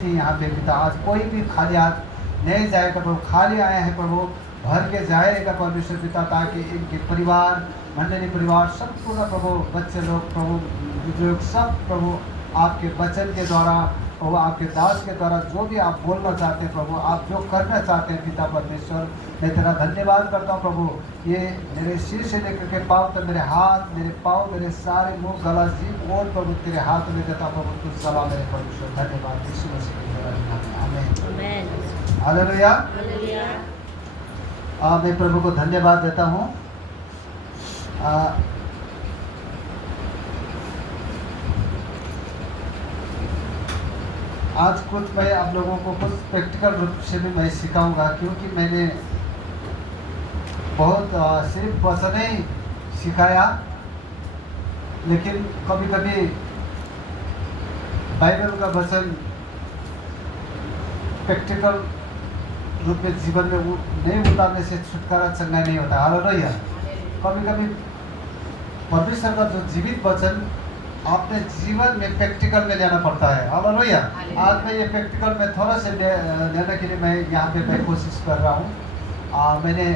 यहाँ पे पिता आज कोई भी खाली हाथ नहीं जाएगा प्रभु, खाली आए हैं प्रभु, भर के जाएगा परमेश्वर पिता, ताकि इनके परिवार मंडली परिवार सब पूरा प्रभु, बच्चे लोग प्रभु, बुजुर्ग सब प्रभु आपके वचन के द्वारा प्रभु, आपके दास के द्वारा जो भी आप बोलना चाहते हैं प्रभु, आप जो करना चाहते हैं पिता परमेश्वर, मैं तेरा धन्यवाद करता हूँ प्रभु। ये मेरे सिर से लेकर के पाँव तक, मेरे हाथ, मेरे पाँव, मेरे सारे मुंह, गला, जीभ और प्रभु तेरे हाथ में देता हूँ प्रभु, तू चला मेरे परमेश्वर। धन्यवाद यीशु मसीह के द्वारा, आमीन, हालेलुया। मैं प्रभु को धन्यवाद देता हूँ। आज कुछ मैं आप लोगों को कुछ प्रैक्टिकल रूप से भी मैं सिखाऊंगा, क्योंकि मैंने बहुत सिर्फ वचन ही सिखाया, लेकिन कभी कभी बाइबल का वचन प्रैक्टिकल रूप में जीवन में नहीं उतारने से छुटकारा चंगा नहीं होता। हालेलुया। कभी कभी परमेश्वर का जो जीवित वचन अपने जीवन में प्रैक्टिकल में लेना पड़ता है। हालेलुया। आज मैं ये प्रैक्टिकल में थोड़ा से लेने के लिए मैं यहाँ पे मैं कोशिश कर रहा हूँ। मैंने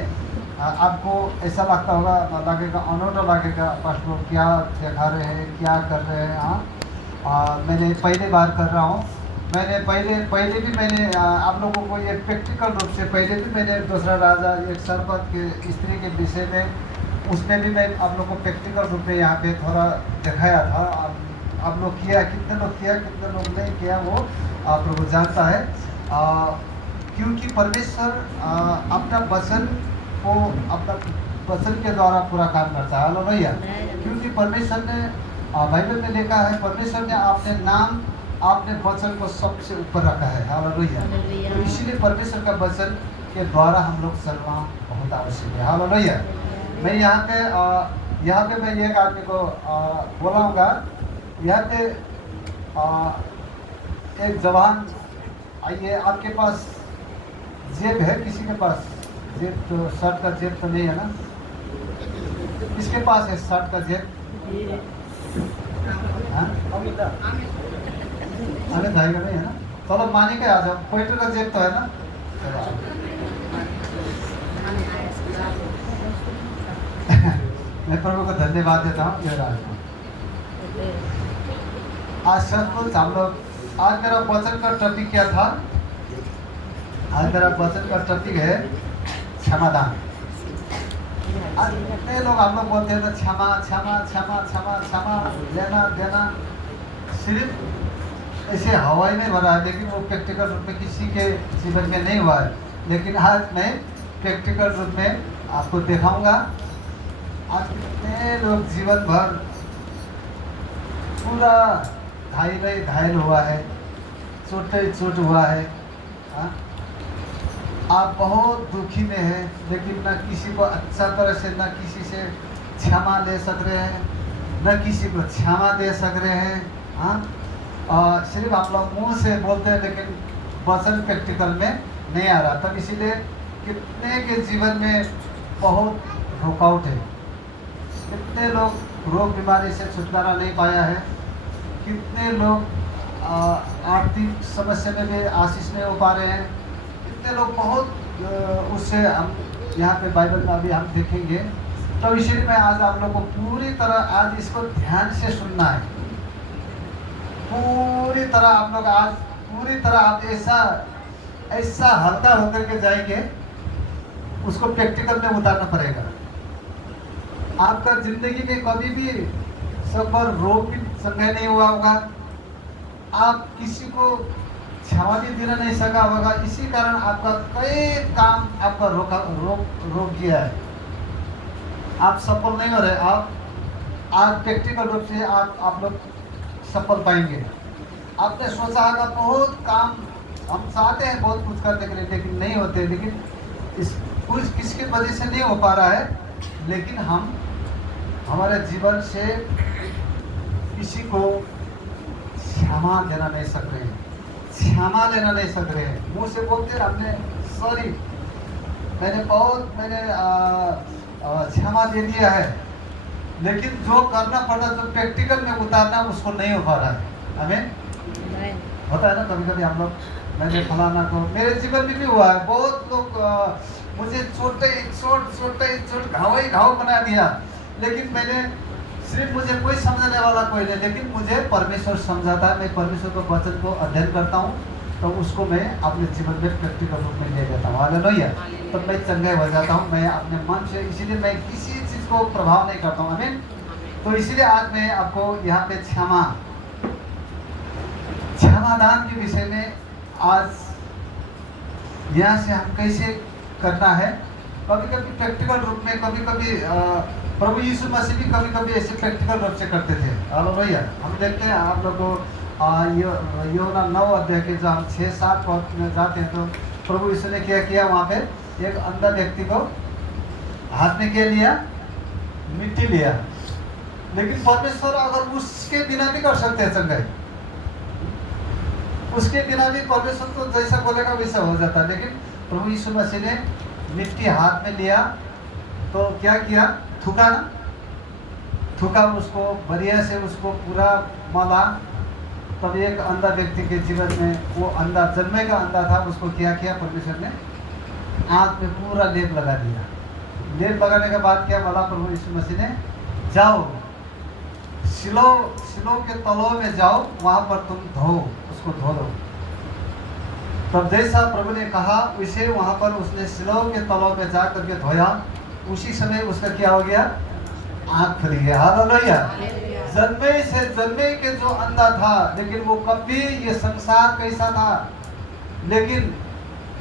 आपको ऐसा लगेगा अनोखा लगेगा, पास्टर क्या दिखा रहे हैं, क्या कर रहे हैं। मैंने पहली बार कर रहा हूँ। मैंने पहले भी मैंने आप लोगों को ये प्रैक्टिकल रूप से पहले भी मैंने दूसरा राजा एक सरपत के स्त्री के विषय में, उसमें भी मैं आप लोग को प्रैक्टिकल रूप में यहाँ पे थोड़ा दिखाया था। आप लोग किया, कितने लोग किया, कितने लोग नहीं किया, वो आप लोग जानता है। क्योंकि परमेश्वर अपना वचन को अपना वचन के द्वारा पूरा काम करता है। हालेलुया। क्योंकि परमेश्वर ने बाइबल में लिखा है, परमेश्वर ने अपने नाम, आपने वचन को सबसे ऊपर रखा है। हालेलुया। तो इसीलिए परमेश्वर का वचन के द्वारा हम लोग चलना बहुत आवश्यक है। हालेलुया। मैं यहाँ पे मैं एक आदमी को बोलाऊंगा। यहाँ पे एक जवान, आइए, आपके पास जेब है? किसी के पास जेब? तो शर्ट का जेब तो नहीं है ना? किसके पास है शर्ट का जेब? अरे भाई का नहीं है ना? चलो मानी के आ जाओ। पोइटर का जेब तो है ना? मैं प्रभु को धन्यवाद देता हूँ। आज सचमुच हम लोग, आज मेरा वचन का टॉपिक क्या था? आज मेरा वचन का टॉपिक है क्षमादान। आज कितने लोग हम लोग बोलते हैं ना, क्षमा क्षमा क्षमा क्षमा क्षमा, लेना देना, सिर्फ ऐसे हवाई में भरा है, लेकिन वो प्रैक्टिकल रूप में किसी के जीवन में नहीं हुआ है। लेकिन आज मैं प्रैक्टिकल रूप में आपको दिखाऊंगा। आज कितने लोग जीवन भर पूरा घायल हुआ है, चोट हुआ है। आप बहुत दुखी में हैं, लेकिन न किसी को अच्छा तरह से, न किसी से क्षमा ले सक रहे हैं, न किसी को क्षमा दे सक रहे हैं। सिर्फ आप लोग मुंह से बोलते हैं, लेकिन वचन प्रैक्टिकल में नहीं आ रहा। तब इसीलिए कितने के जीवन में बहुत रुकावट है। कितने लोग रोग बीमारी से छुटकारा नहीं पाया है। कितने लोग आर्थिक समस्या में भी आशीष नहीं हो पा रहे हैं। कितने लोग बहुत उससे हम यहाँ पे बाइबल में अभी हम देखेंगे। तो इसीलिए मैं आज आप लोग को पूरी तरह आज इसको ध्यान से सुनना है। पूरी तरह आप लोग आज पूरी तरह आप ऐसा हल्का होकर के जाएंगे, उसको प्रैक्टिकल में उतारना पड़ेगा। आपका जिंदगी में कभी भी सब बार रोग भी संग्रह नहीं हुआ होगा। आप किसी को क्षमा भी देना नहीं सका होगा। इसी कारण आपका कई काम आपका रोक दिया है। आप सफल नहीं हो रहे। आप आज प्रैक्टिकल रूप से आप लोग सफल पाएंगे। आपने सोचा होगा बहुत काम हम चाहते हैं बहुत कुछ करने के लिए, लेकिन नहीं होते। लेकिन कुछ किसकी वजह से नहीं हो पा रहा है। लेकिन हम हमारे जीवन से किसी को क्षमा देना नहीं सक रहे हैं, क्षमा लेना नहीं सक रहे हैं। मुंह से बोलते हमने सॉरी, मैंने क्षमा दे दिया है, लेकिन जो करना पड़ा, जो प्रैक्टिकल में उतारना, उसको नहीं हो पा रहा है। हमें होता है ना कभी कभी हम लोग, मैंने फलाना को, मेरे जीवन में भी हुआ है, बहुत लोग मुझे चोट घाव ही घाव बना दिया, लेकिन मैंने सिर्फ, मुझे कोई समझने वाला कोई नहीं, लेकिन मुझे परमेश्वर समझाता है। मैं परमेश्वर के वचन को अध्ययन करता हूँ, तो उसको मैं अपने जीवन में प्रैक्टिकल रूप में ले लेता हूँ। हालेलुया। तो मैं चंगा हो जाता हूँ, मैं अपने मन से, इसीलिए मैं किसी चीज़ को प्रभाव नहीं करता हूँ। आमीन। तो इसीलिए आज मैं आपको यहाँ पे क्षमादान के विषय में, आज यहाँ से हम कैसे करना है, कभी कभी प्रैक्टिकल रूप में, कभी कभी प्रभु यीशु मसीह भी कभी कभी ऐसे प्रैक्टिकल रूप से करते थे। हालेलुया। हम देखते हैं आप लोग को यूहन्ना 9 अध्याय के जो हम 6-7 पद में जाते हैं, तो प्रभु यीशु ने क्या किया, वहाँ पे एक अंधा व्यक्ति को हाथ में क्या लिया, मिट्टी लिया। लेकिन परमेश्वर अगर उसके बिना भी कर सकते हैं चंगाई, उसके बिना भी परमेश्वर तो जैसा बोलेगा वैसा हो जाता। लेकिन प्रभु यीशु मसीह ने मिट्टी हाथ में लिया, तो क्या किया, थूका ना, थूका उसको बढ़िया से, उसको पूरा मला। तब एक अंधा व्यक्ति के जीवन में, वो अंधा जन्मे का अंधा था, उसको क्या किया, परमेश्वर ने आँख में पूरा लेप लगा दिया। लेप लगाने के बाद क्या बोला प्रभु यीशु मसीह ने, जाओ सिलो के तलों में जाओ, वहाँ पर तुम धो, उसको धो लो। तब जैसा प्रभु ने कहा उसे वहाँ पर उसने सिलो के तलों में जा करके धोया। उसी समय उसका क्या हो गया, आँख खुल गया। हालेलुया। जन्मे के जो अंधा था, लेकिन वो कभी, ये संसार कैसा था, लेकिन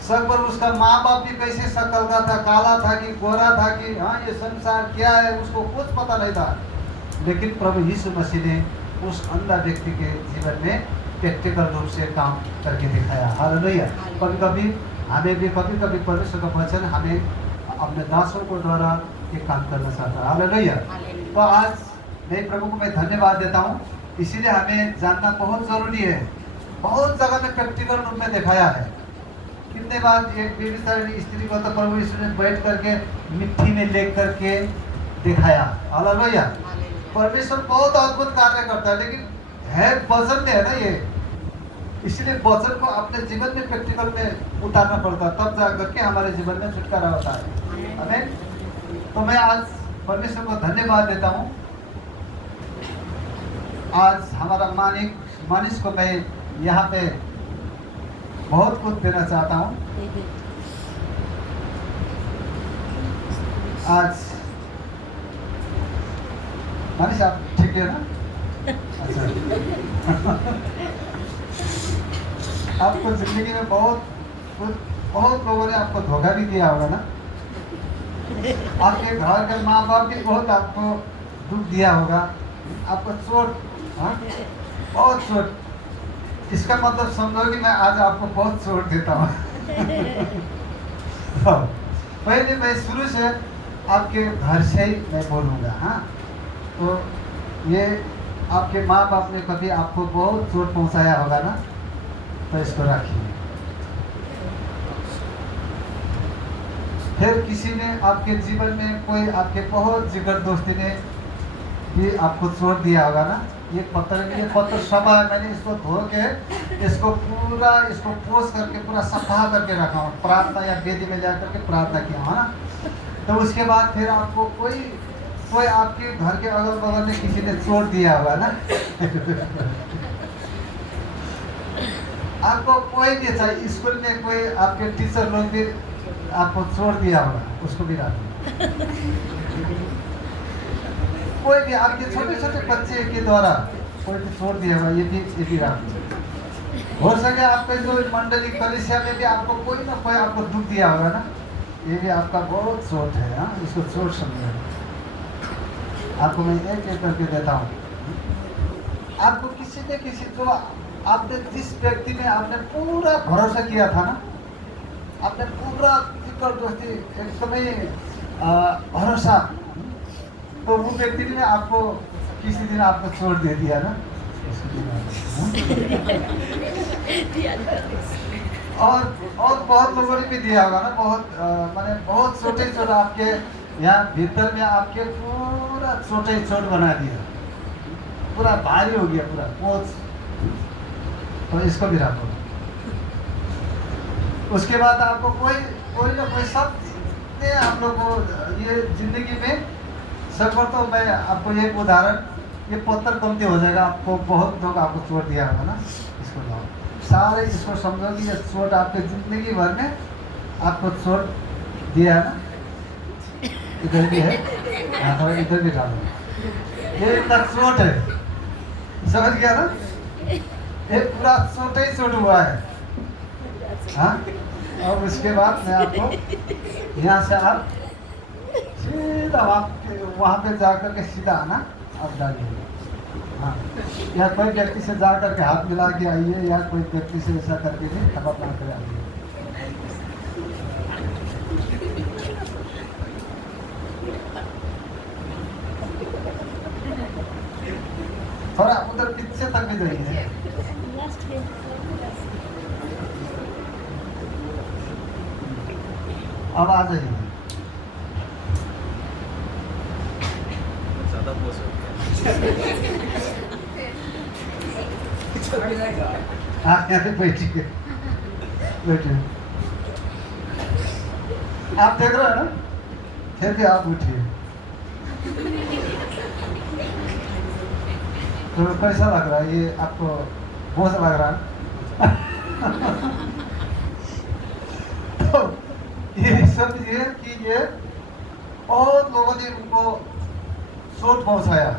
सब पर उसका माँ बाप भी कैसे शक्ल का था, काला था कि गोरा था कि हाँ ये संसार क्या है, उसको कुछ पता नहीं था। लेकिन प्रभु यीशु मसीह ने उस अंधा व्यक्ति के जीवन में प्रैक्टिकल रूप से काम करके दिखाया। हालेलुया। कभी कभी हमें भी, कभी कभी परमेश्वर का वचन हमें अपने दासों को द्वारा ये काम करना चाहता है। हालेलुया। तो आज मैं प्रभु को मैं धन्यवाद देता हूँ। इसीलिए हमें जानना बहुत ज़रूरी है। बहुत जगह में प्रैक्टिकल रूप में दिखाया है। कितने बार एक बेबी स्त्री को तो प्रभु यीशु ने बैठ करके मिट्टी में ले करके दिखाया। हालेलुया। परमेश्वर बहुत अद्भुत कार्य करता है, लेकिन है वचन में है ना ये, इसलिए वचन को अपने जीवन में प्रैक्टिकल में उतारना पड़ता है, तब जा करके हमारे जीवन में छुटकारा होता है। आमीन। तो मैं आज परमेश्वर को धन्यवाद देता हूँ। आज हमारा मानिस को मैं यहाँ पे बहुत कुछ देना चाहता हूँ। आज मानिस आप ठीक है ना? अच्छा। आपको जिंदगी में बहुत लोगों ने आपको धोखा भी दिया होगा ना। आपके घर के माँ बाप भी बहुत आपको दुख दिया होगा, आपको चोट, हाँ बहुत चोट। इसका मतलब समझो कि मैं आज आपको बहुत चोट देता हूँ। पहले मैं शुरू से आपके घर से ही मैं बोलूँगा। हाँ, तो ये आपके माँ बाप ने कभी आपको बहुत चोट पहुँचाया होगा ना, तो इसको रखिए। फिर किसी ने आपके जीवन में, कोई आपके बहुत जिगर दोस्ती ने भी आपको चोट दिया होगा ना। ये पत्थर सफा है, मैंने इसको धो के इसको पोष करके पूरा सफा करके रखा हूँ, प्रार्थना या वेदी में जा करके प्रार्थना किया है ना। तो उसके बाद फिर आपको कोई आपके घर के अगल बगल में किसी ने चोट दिया होगा ना। आपको कोई भी, चाहे स्कूल में कोई आपके टीचर लोग भी आपको छोड़ दिया होगा, उसको भी रखना। कोई भी आपके छोटे छोटे बच्चे के द्वारा कोई भी छोड़ दिया होगा, ये भी रखना। हो सके आपके जो मंडली कलीसिया में भी आपको कोई ना कोई आपको दुख दिया होगा ना, ये भी आपका बहुत चोट है। हाँ, इसको चोट समझे। आपको मैं एक एक करके देता हूँ। आपको किसी ने जो आपने जिस व्यक्ति में आपने पूरा भरोसा किया था ना, आपने पूरा जिक्र दोस्ती एकदमै भरोसा, तो वो व्यक्ति ने आपको किसी दिन आपको छोड़ दे दिया ना। और बहुत लोगों ने भी दिया होगा ना, माने बहुत छोटे छोटे आपके यहाँ भीतर में आपके पूरा छोटे छोट बना दिया, पूरा भारी हो गया पूरा कोच। तो इसको भी रखो। उसके बाद आपको कोई कोई ना कोई शब्द दे आप लोग को ये जिंदगी में। सब पर तो मैं आपको एक उदाहरण, ये पत्थर कमती हो जाएगा, आपको बहुत लोग आपको चोट दिया होगा ना, इसको लाओ सारे, इसको समझो कि ये चोट आपके जिंदगी भर में आपको चोट दिया है ना। इधर भी है, हाँ थोड़ा इधर भी डालो, ये इतना चोट है, समझ गया ना, ये पूरा चोट ही चोट हुआ है। हाँ, और उसके बाद मैं आपको यहाँ से आप सीधा वहाँ पे जा करके सीधा आना, आप डालिए। हाँ, या कोई व्यक्ति से जा करके हाथ मिला के आइए, या कोई व्यक्ति से ऐसा करके भी खबर बना कर आइए। थोड़ा उधर पीछे तक भी जाइए। अब आ जाइए। हाँ, यहाँ पे बैठिए, बैठिए। आप देख रहे हैं ना, फिर भी आप उठिए। तो कैसा लग रहा है ये आपको, बहुत लग रहा है? तो ये समझिए कि ये बहुत लोगों ने उनको चोट पहुंचाया,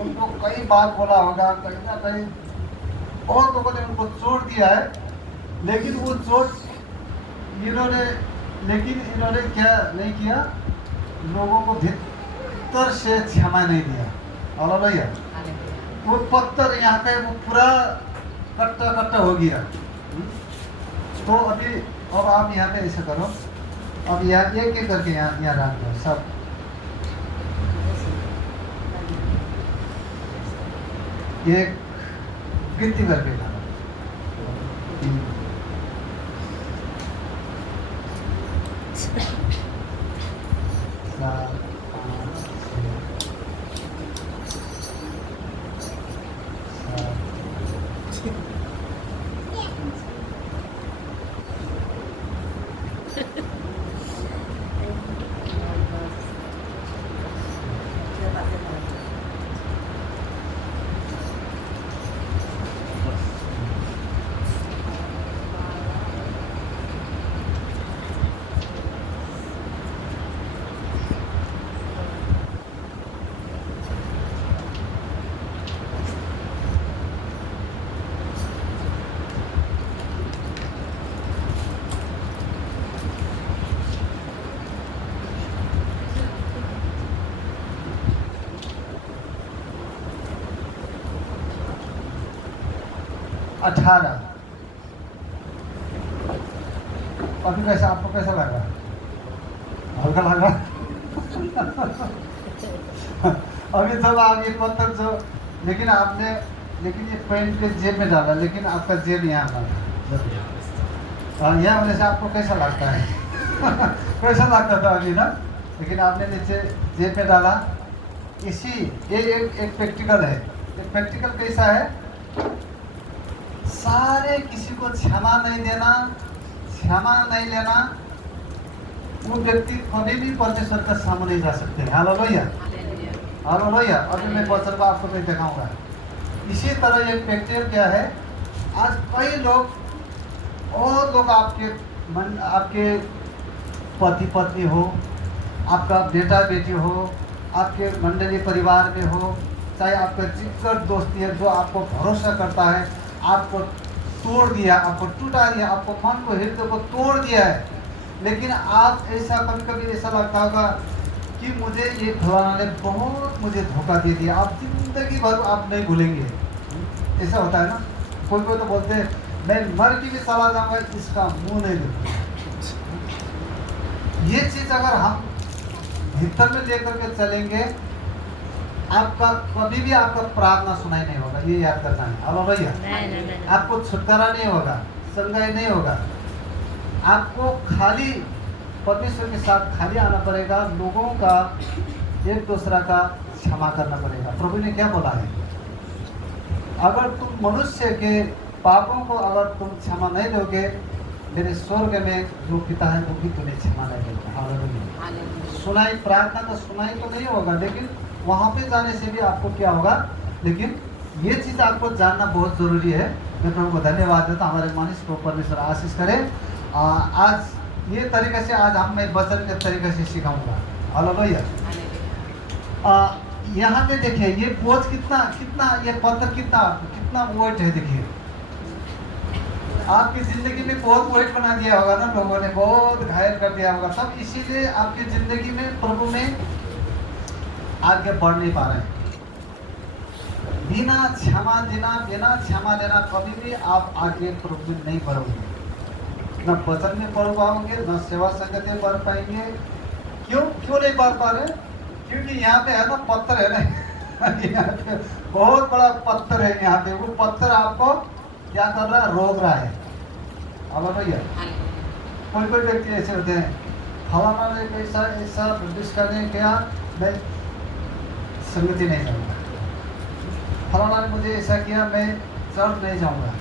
उनको कई बार बोला होगा, कहीं ना कहीं बहुत लोगों ने उनको चोट दिया है, लेकिन वो चोट इन्होंने क्या नहीं किया, लोगों को भीतर से क्षमा नहीं दिया। हालेलुया। वो पत्थर यहाँ पे वो पूरा कट्टा कट्टा हो गया। तो अभी अब आप यहाँ पे ऐसा करो, अब यहाँ एक एक करके यहाँ रख दो सब। ये गिनती करके डालो, 3 4 5 6 7 18। अभी कैसा, आपको कैसा लगा? हल्का लगा? अभी तो आप ये पत्थर जो, लेकिन ये पेंट के जेब में डाला, लेकिन आपका जेब यहाँ था, यहाँ होने से आपको कैसा लगता है? कैसा लगता था अभी ना, लेकिन आपने नीचे जेब में डाला। ये एक प्रैक्टिकल है। एक प्रैक्टिकल कैसा है? सारे किसी को क्षमा नहीं देना, क्षमा नहीं लेना, वो व्यक्ति कभी भी परमेश्वर का सामने नहीं जा सकते। Hallelujah, hallelujah. अभी मैं वचन को आपको मैं दिखाऊंगा। इसी तरह एक प्रैक्टिकल क्या है, आज कई लोग और लोग आपके पति पत्नी हो, आपका बेटा बेटी हो, आपके मंडली परिवार में हो, चाहे आपका जिगर दोस्ती है जो आपको भरोसा करता है, आपको तोड़ दिया, आपको टूटा दिया, आपको मन को, हृदय को तोड़ दिया है। लेकिन आप ऐसा कभी ऐसा लगता होगा कि मुझे ये फलाना ने बहुत मुझे धोखा दे दिया, आप जिंदगी भर आप नहीं भूलेंगे। ऐसा होता है ना, कोई तो बोलते हैं मैं मर के भी चला जाऊंगा, इसका मुंह नहीं देखूंगा। ये चीज अगर हम भीतर में लेकर के चलेंगे, आपका कभी भी आपका प्रार्थना सुनाई नहीं होगा, ये याद करना है। अब भैया, आपको छुटकारा नहीं होगा, संगाई नहीं होगा, आपको खाली परमेश्वर के साथ खाली आना पड़ेगा, लोगों का एक दूसरा का क्षमा करना पड़ेगा। प्रभु ने क्या बोला है, अगर तुम मनुष्य के पापों को अगर तुम क्षमा नहीं दोगे, मेरे स्वर्ग में जो पिता है वो भी तुम्हें क्षमा नहीं देगा। हालेलुया। सुनाई, प्रार्थना तो सुनाई तो नहीं होगा, लेकिन वहाँ पे जाने से भी आपको क्या होगा, लेकिन ये चीज़ आपको जानना बहुत ज़रूरी है। मैं प्रभु को धन्यवाद देता हूँ, हमारे मनुष्य को परमेश्वर आशीष करे। आज ये तरीके से आज हम मैं वचन के तरीके से सिखाऊंगा। हालेलुया। यहाँ पे देखिए ये बोझ कितना कितना, ये पत्थर कितना वेट है। देखिए आपकी ज़िंदगी में बहुत वेट बना दिया होगा ना, लोगों ने बहुत घायल कर दिया होगा, तब इसीलिए आपकी ज़िंदगी में प्रभु में आगे बढ़ नहीं पा रहे हैं। बिना क्षमा देना कभी भी आप आगे प्रभु में नहीं बढ़ोगे, न वचन में बढ़ पाओगे, न सेवा संगत में बढ़ पाएंगे। क्यों नहीं बढ़ पा रहे? क्योंकि यहाँ पे है ना पत्थर है ना यहाँ पे बहुत बड़ा पत्थर है। यहाँ पे वो पत्थर आपको क्या कर रहा है, रोक रहा है। अब भैया कोई व्यक्ति ऐसे होते हैं, फलाना ने ऐसा ब्रिटिश ने क्या, मैं संगति नहीं जाऊँगा, फलाना ने मुझे ऐसा किया, मैं चर्च नहीं जाऊँगा।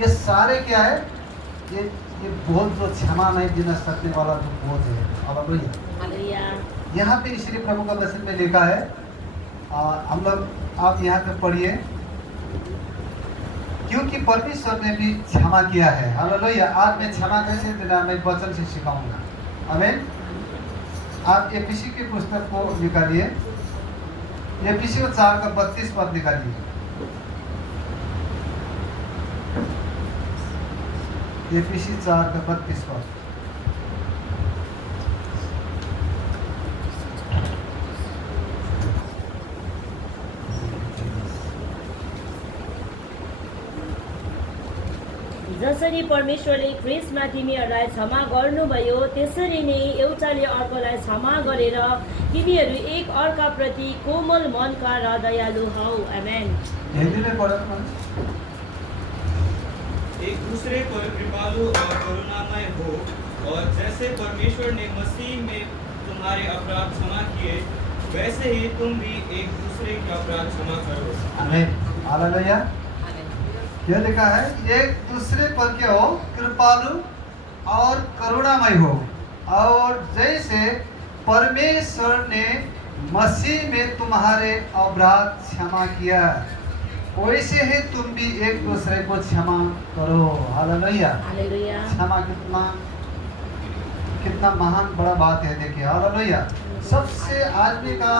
ये सारे क्या है, ये बोझ जो क्षमा नहीं देना सकने वाला जो बोझ है। अब भैया यहाँ पे इसलिए प्रभु का वचन में लिखा है, हम लोग आप यहाँ पे पढ़िए, क्योंकि परमेश्वर ने भी क्षमा किया है। हालेलुया। आज मैं क्षमा कैसे देना मैं वचन से सिखाऊंगा। आमीन। आप एफिसी की पुस्तक को निकालिए, एफिसी 4 का 32 पद निकालिए। एफिसी 4 का 32 पद। जसरी परमेश्वरले ख्रीष्टमा तिमीहरूलाई क्षमा गर्नुभयो, त्यसरी नै एउटाले अर्कोलाई क्षमा गरेर तिमीहरू एक अर्काप्रति कोमल मनका र दयालु हौ। आमेन। एक दूसरे पर कृपालु और करुणामय हो, और जैसे परमेश्वर ने मसीह में तुम्हारे अपराध क्षमा किए, वैसे ही तुम भी एक दूसरे के अपराध क्षमा करो। आमीन। हालेलुया। यह लिखा है, एक दूसरे पर क्या हो, कृपालु और करुणामय हो, और जैसे परमेश्वर ने मसीह में तुम्हारे अपराध क्षमा किया, वैसे ही तुम भी एक दूसरे को क्षमा करो। हालेलुया। क्षमा कितना महान बड़ा बात है। देखिए हालेलुया। सबसे आदमी का,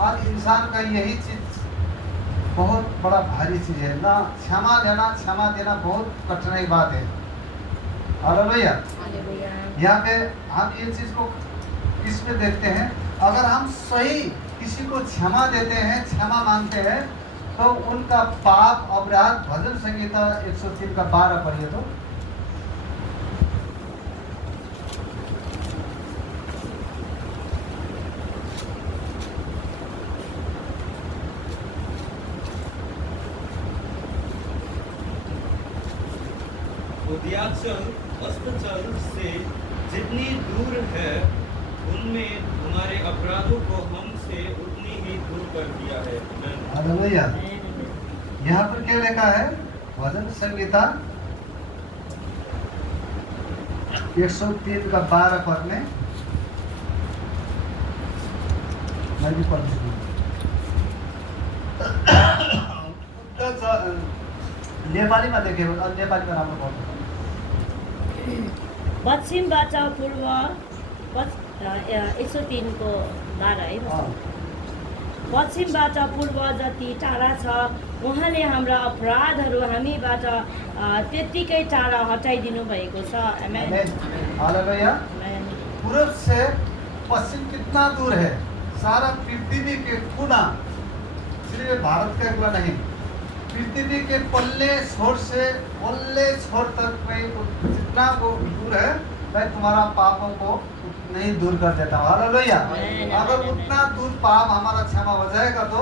आज इंसान का यही चीज बहुत बड़ा भारी चीज है ना, क्षमा देना बहुत कठिनाई बात है। हालेलुया। यहाँ पे हम ये चीज को किसमें देखते हैं, अगर हम सही किसी को क्षमा देते हैं, क्षमा मांगते हैं, तो उनका पाप अपराध, भजन संहिता 103 का 12 पढ़िए तो। उदयाचल अस्ताचल से जितनी दूर है, उनमें हमारे अपराधों को हमसे उतनी ही दूर कर दिया है। हालेलुया। यहाँ पर क्या लिखा है, भजन संहिता 103 का 12 पद में, मैं भी पढ़ चुकी हूँ। नेपाली में देखिए, नेपाली में राम्रो पढ्नु। पश्चिमबाट पूर्व 103 को 12 है। पश्चिमबाट पूर्व जति टाढा छ, उहाँले हाम्रा अपराधहरू हामीबाट त्यत्तिकै टाढा हटाइदिनु भएको छ। आमेन। हालेलुया। पूर्व से पश्चिम कितना दूर है, सारा पृथ्वी के कोना, सिर्फ भारत का एकला नहीं, पृथ्वी के पल्ले छोर से पल्ले छोर तक में जितना वो दूर है, मैं तुम्हारा पापों को नहीं दूर कर देता हूँ। हालेलुया। अगर उतना दूर पाप हमारा क्षमा हो जाएगा तो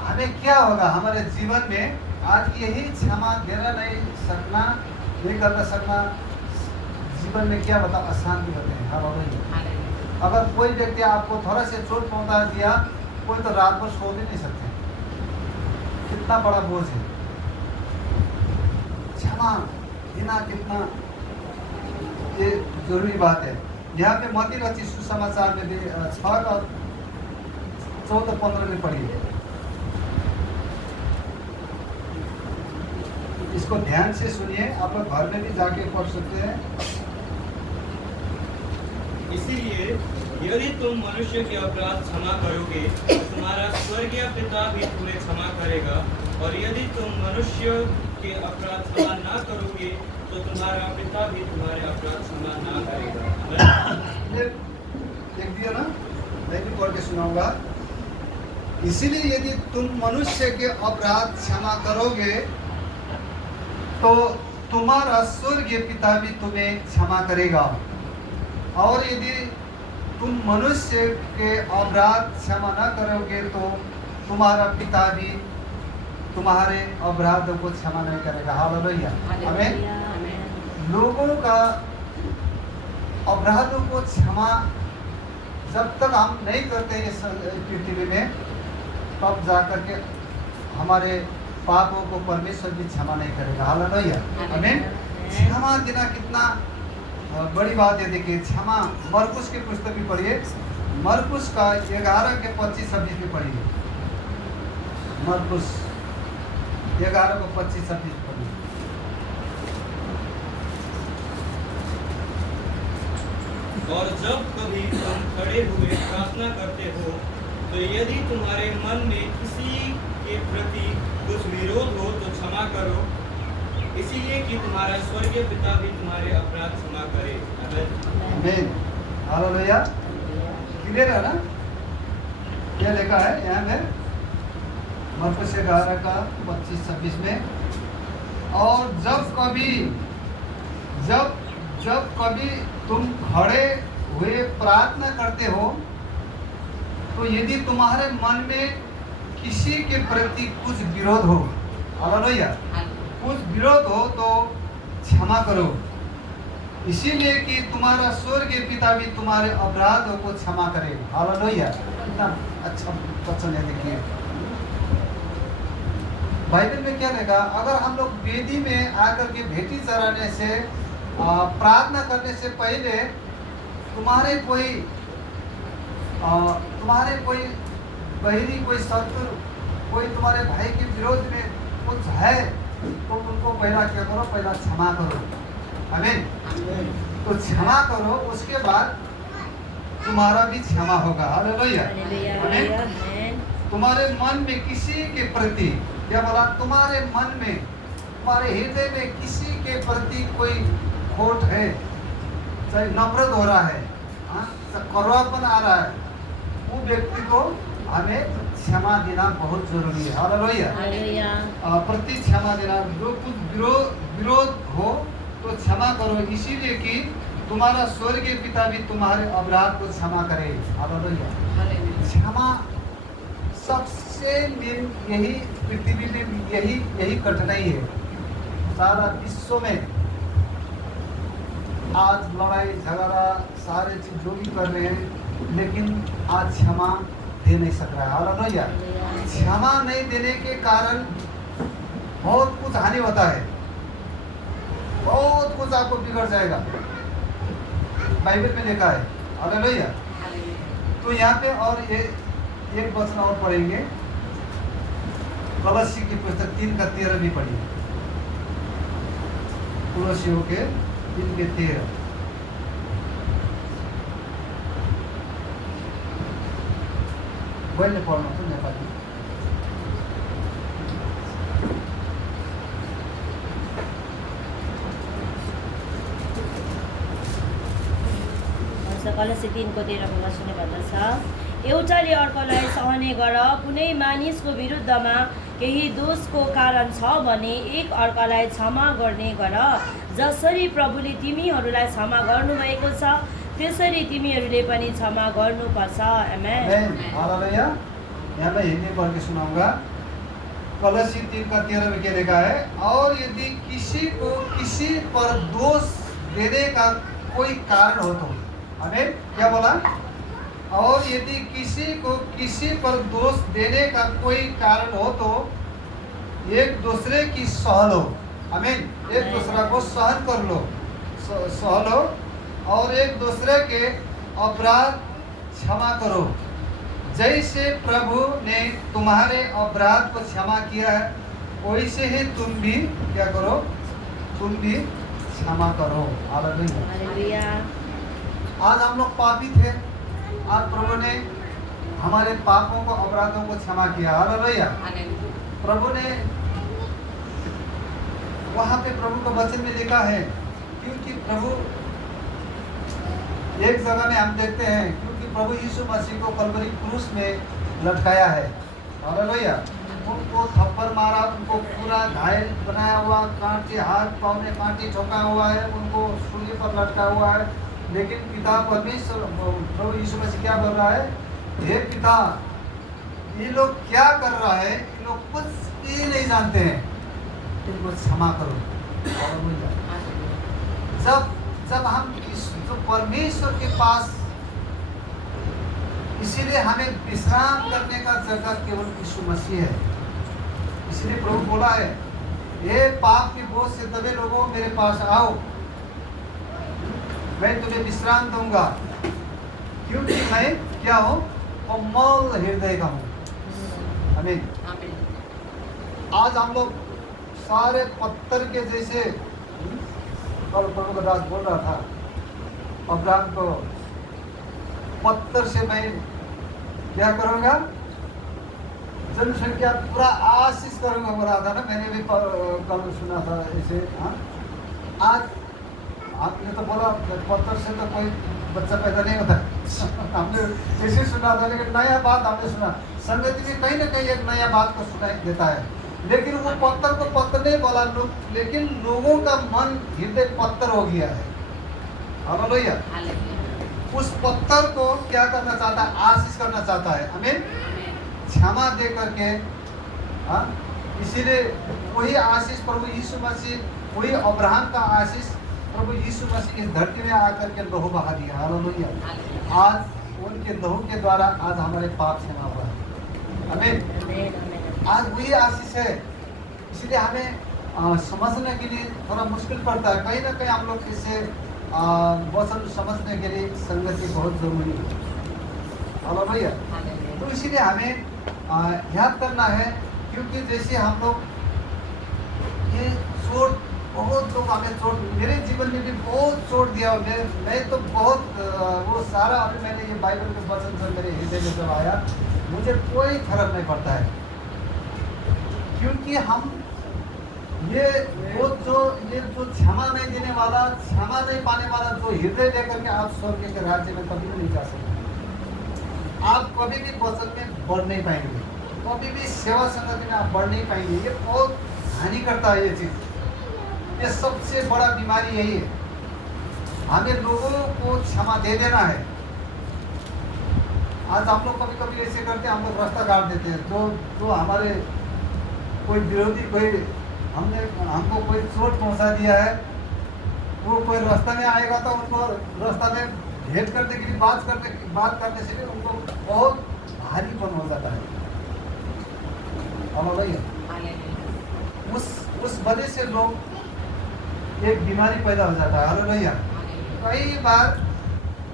हमें क्या होगा, हमारे जीवन में आज यही क्षमा देना नहीं सकना, नहीं करना सकना, जीवन में क्या बता, अशांति होते हैं। हालेलुया। अगर कोई व्यक्ति आपको थोड़ा से चोट पहुंचा दिया, कोई तो रात को सो भी नहीं सकते, कितना बड़ा बोझ है। क्षमा देना कितना ये जरूरी बात है। यहाँ पे मत्ती रचित सुसमाचार में भी 6 का 14-15 में पढ़िए। इसको ध्यान से सुनिए, आप लोग घर में भी जाके पढ़ सकते हैं। इसीलिए यदि तुम मनुष्य के अपराध क्षमा करोगे तो तुम्हारा स्वर्गीय पिता भी तुम्हें क्षमा करेगा, और यदि तुम मनुष्य के अपराध क्षमा ना करोगे तो तुम्हारा पिता भी तुम्हारे अपराध क्षमा ना करेगा। देख दिया ना, मैं भी पढ़ के सुनाऊंगा। इसीलिए यदि तुम मनुष्य के अपराध क्षमा करोगे तो तुम्हारा स्वर्गीय पिता भी तुम्हें क्षमा करेगा, और यदि तुम मनुष्य के अपराध क्षमा न करोगे तो तुम्हारा पिता भी तुम्हारे अपराधों को क्षमा नहीं करेगा। हालेलुया, आमीन। लोगों का अपराधों को क्षमा जब तक हम नहीं करते इस पृथ्वी में, तब जाकर के हमारे पापों को परमेश्वर भी क्षमा नहीं करेगा। हालेलुया, आमीन। क्षमा देना कितना बड़ी बात है। देखिए, क्षमा मरकुस की पुस्तक भी पढ़िए, मरकुस का 11 के 25-26 में पढ़िए। मरकुस 11 को 25-26 पढ़िए। और जब कभी तुम खड़े हुए प्रार्थना करते हो तो यदि तुम्हारे मन में किसी के प्रति कुछ विरोध हो तो क्षमा करो, इसीलिए कि तुम्हारा स्वर्गीय पिता भी तुम्हारे अपराध क्षमा करे। आमीन, हालेलुया। क्लियर है ना? क्या लिखा है यहाँ में मरकुस 11 का 25-26 में? और जब कभी तुम खड़े हुए प्रार्थना करते हो तो यदि तुम्हारे मन में किसी के प्रति कुछ विरोध हो, हालेलुया, कुछ विरोध हो तो क्षमा करो, इसीलिए कि तुम्हारा स्वर्गीय पिता भी तुम्हारे अपराधों को क्षमा करे। हालेलुया, कितना अच्छा वचन है। देखिए, बाइबल में क्या लिखा? अगर हम लोग वेदी में आकर के भेंटी चढ़ाने से, प्रार्थना करने से पहले तुम्हारे कोई बहरी, कोई शत्रु, कोई तुम्हारे भाई के विरोध में कुछ है तो उनको पहला क्या करो? पहला क्षमा करो। आमीन। तो क्षमा करो, उसके बाद तुम्हारा भी क्षमा होगा। हालेलुया, आमीन। तुम्हारे मन में किसी के प्रति, क्या बोला? तुम्हारे मन में, तुम्हारे हृदय में किसी के प्रति कोई खोट है, चाहे नफरत हो रहा है, कड़वापन आ रहा है, वो व्यक्ति को हमें क्षमा देना बहुत जरूरी है। हालेलुया, प्रति क्षमा देना। जो कुछ विरोध हो तो क्षमा करो, इसीलिए कि तुम्हारा स्वर्गीय पिता भी तुम्हारे अपराध को क्षमा करे। हालेलुया। क्षमा सबसे मेन यही पृथ्वी में यही कठिनाई है। सारा विश्व में आज लड़ाई झगड़ा सारे चीज जो भी कर रहे हैं, लेकिन आज क्षमा दे नहीं सक रहा है। हालेलुया। क्षमा नहीं देने के कारण बहुत कुछ हानि होता है, बहुत कुछ आपको बिगड़ जाएगा, बाइबल में लिखा है। हालेलुया। तो यहाँ पे और एक वचन और पढ़ेंगे, कलसी की पुस्तक 3 का 13 भी पढ़िए। कलसियों के 3 के 13। वही पढ़ना तो नेपाली। कलसी 3 को 13 वचनले भन्दछ, एउटाले अर्कोलाई सहने गर, कुनै मानिसको विरुद्धमा केही दोषको कारण छ भने एक अर्कालाई क्षमा गर्ने गर, जसरी प्रभुले तिमीहरूलाई क्षमा गर्नुभएको छ त्यसरी तिमीहरूले पनि क्षमा गर्नुपर्छ। आमेन। हालेलुया। यहाँ मैं हिंदी पढ़ के सुनाऊंगा। कलसी 3 का 13 में क्या लिखा है? और यदि किसी को किसी पर दोष देने का कोई कारण हो तो, आमीन। क्या बोला? और यदि किसी को किसी पर दोष देने का कोई कारण हो तो एक दूसरे की सह लो। आमीन। एक दूसरा को सहन कर लो, सह लो और एक दूसरे के अपराध क्षमा करो। जैसे प्रभु ने तुम्हारे अपराध को क्षमा किया है वैसे ही तुम भी क्या करो, तुम भी क्षमा करो। हालेलुया। हालेलुया। आज हम लोग पापी थे, आज प्रभु ने हमारे पापों को, अपराधों को क्षमा किया। हालेलुया। प्रभु ने वहाँ पे प्रभु का वचन में लिखा है, क्योंकि प्रभु एक जगह में हम देखते हैं, क्योंकि प्रभु यीशु मसीह को कलवरी क्रूस में लटकाया है। हालेलुया। उनको थप्पड़ मारा, उनको पूरा घायल बनाया हुआ, कांटे हाथ पाँव में कांटे ठोका हुआ है, उनको सूली पर लटका हुआ है। लेकिन पिता परमेश्वर प्रभु यीशु मसीह क्या बोल रहा है, हे पिता ये लोग क्या कर रहा है, ये लोग कुछ भी नहीं जानते हैं, इनको क्षमा करो। जब हम जो परमेश्वर के पास, इसीलिए हमें विश्राम करने का जगह केवल यीशु मसीह है। इसलिए प्रभु बोला है, ये पाप के बोझ से दबे लोगों मेरे पास आओ, मैं तुम्हें विश्राम दूंगा, क्योंकि मैं क्या हूँ, कोमल हृदय का हूँ। आमीन। आज हम लोग सारे पत्थर के जैसे, कल प्रभु का दास बोल रहा था, अब्राहम को पत्थर से मैं क्या करूँगा, जनसंख्या पूरा आशीष करूँगा बोला था ना, मैंने भी कल सुना था ऐसे। हाँ, आज आपने तो बोला पत्थर से तो कोई बच्चा पैदा नहीं होता हमने ऐसे सुना था, लेकिन नया बात हमने सुना। संगति में कहीं ना कहीं एक नया बात को सुनाई देता है, लेकिन वो पत्थर को पत्थर नहीं बोला लोग, लेकिन लोगों का मन हृदय पत्थर हो गया है। हालेलुया। उस पत्थर को क्या करना चाहता है, आशीष करना चाहता है। आमीन। क्षमा दे करके, हाँ, इसीलिए वही आशीष प्रभु यीशु मसीह, वही अब्राहम का आशीष प्रभु यीशु मसीह इस धरती में आकर के लहू बहा दिया। हालेलुया। आज उनके लहू के द्वारा आज हमारे पाप क्षमा हुआ है। आमीन। आज वही आशीष है, इसलिए हमें समझने के लिए थोड़ा मुश्किल पड़ता है। कहीं ना कहीं हम लोग इसे वचन समझने के लिए संगति बहुत जरूरी है। हालेलुया। तो इसीलिए हमें याद करना है, क्योंकि जैसे हम लोग ये चोट, बहुत लोग हमें चोट, मेरे जीवन में भी बहुत चोट दिया। मैं तो बहुत वो सारा, अभी मैंने ये बाइबल के वचन से मेरे हृदय में जब आया, मुझे कोई फर्क नहीं पड़ता है, क्योंकि हम ये जो क्षमा नहीं देने वाला, क्षमा नहीं पाने वाला जो हृदय लेकर के आप स्वर्ग के राज्य में कभी भी नहीं जा सकते। आप कभी भी वचन में बढ़ नहीं पाएंगे, कभी भी सेवा संगति में आप बढ़ नहीं पाएंगे। ये बहुत हानि करता है ये चीज़। ये सबसे बड़ा बीमारी यही है। हमें लोगों को क्षमा दे देना है। आज हम लोग कभी कभी ऐसे करते हैं, हम लोग रास्ता काट देते हैं। जो हमारे कोई विरोधी, कोई हमको कोई चोट पहुंचा दिया है, वो कोई रास्ता में आएगा तो उनको रास्ता में भेंट करने के लिए बात करने से भी उनको बहुत भारीपन हो जाता है। उस वजह से लोग एक बीमारी पैदा हो जाता है। हालेलुया। कई बार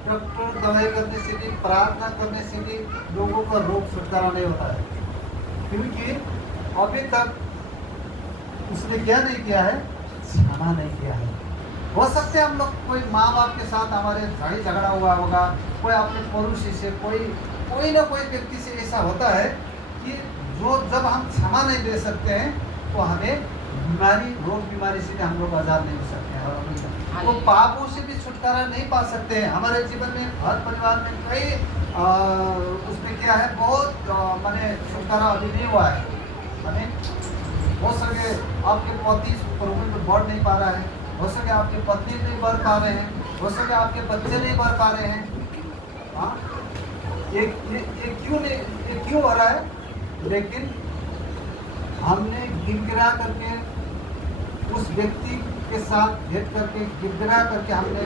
डॉक्टर दवाई करने से भी, प्रार्थना करने से भी लोगों का रोग छुटकारा नहीं होता है, क्योंकि अभी तक उसने क्या नहीं किया है, क्षमा नहीं किया है। हो सकते हैं हम लोग कोई माँ बाप के साथ हमारे लड़ाई झगड़ा हुआ होगा, कोई अपने पड़ोसी से, कोई ना कोई व्यक्ति से ऐसा होता है कि जब हम क्षमा नहीं दे सकते हैं तो हमें रोग बीमारी से भी हम लोग आज़ाद नहीं हो सकते हैं। वो पापों से भी छुटकारा नहीं पा सकते हैं। हमारे जीवन में, हर परिवार में कई उसमें क्या है, बहुत माने छुटकारा अभी नहीं हुआ है। माने हो सके आपके पति प्रभु में बढ़ नहीं पा रहा है, हो सके आपके पत्नी नहीं बढ़ पा रहे हैं, हो सके आपके बच्चे नहीं बढ़ पा रहे हैं। हाँ, ये क्यों हो रहा है? लेकिन हमने गिड़गिड़ा करके उस व्यक्ति के साथ भेंट करके, गिड़गिड़ा करके हमने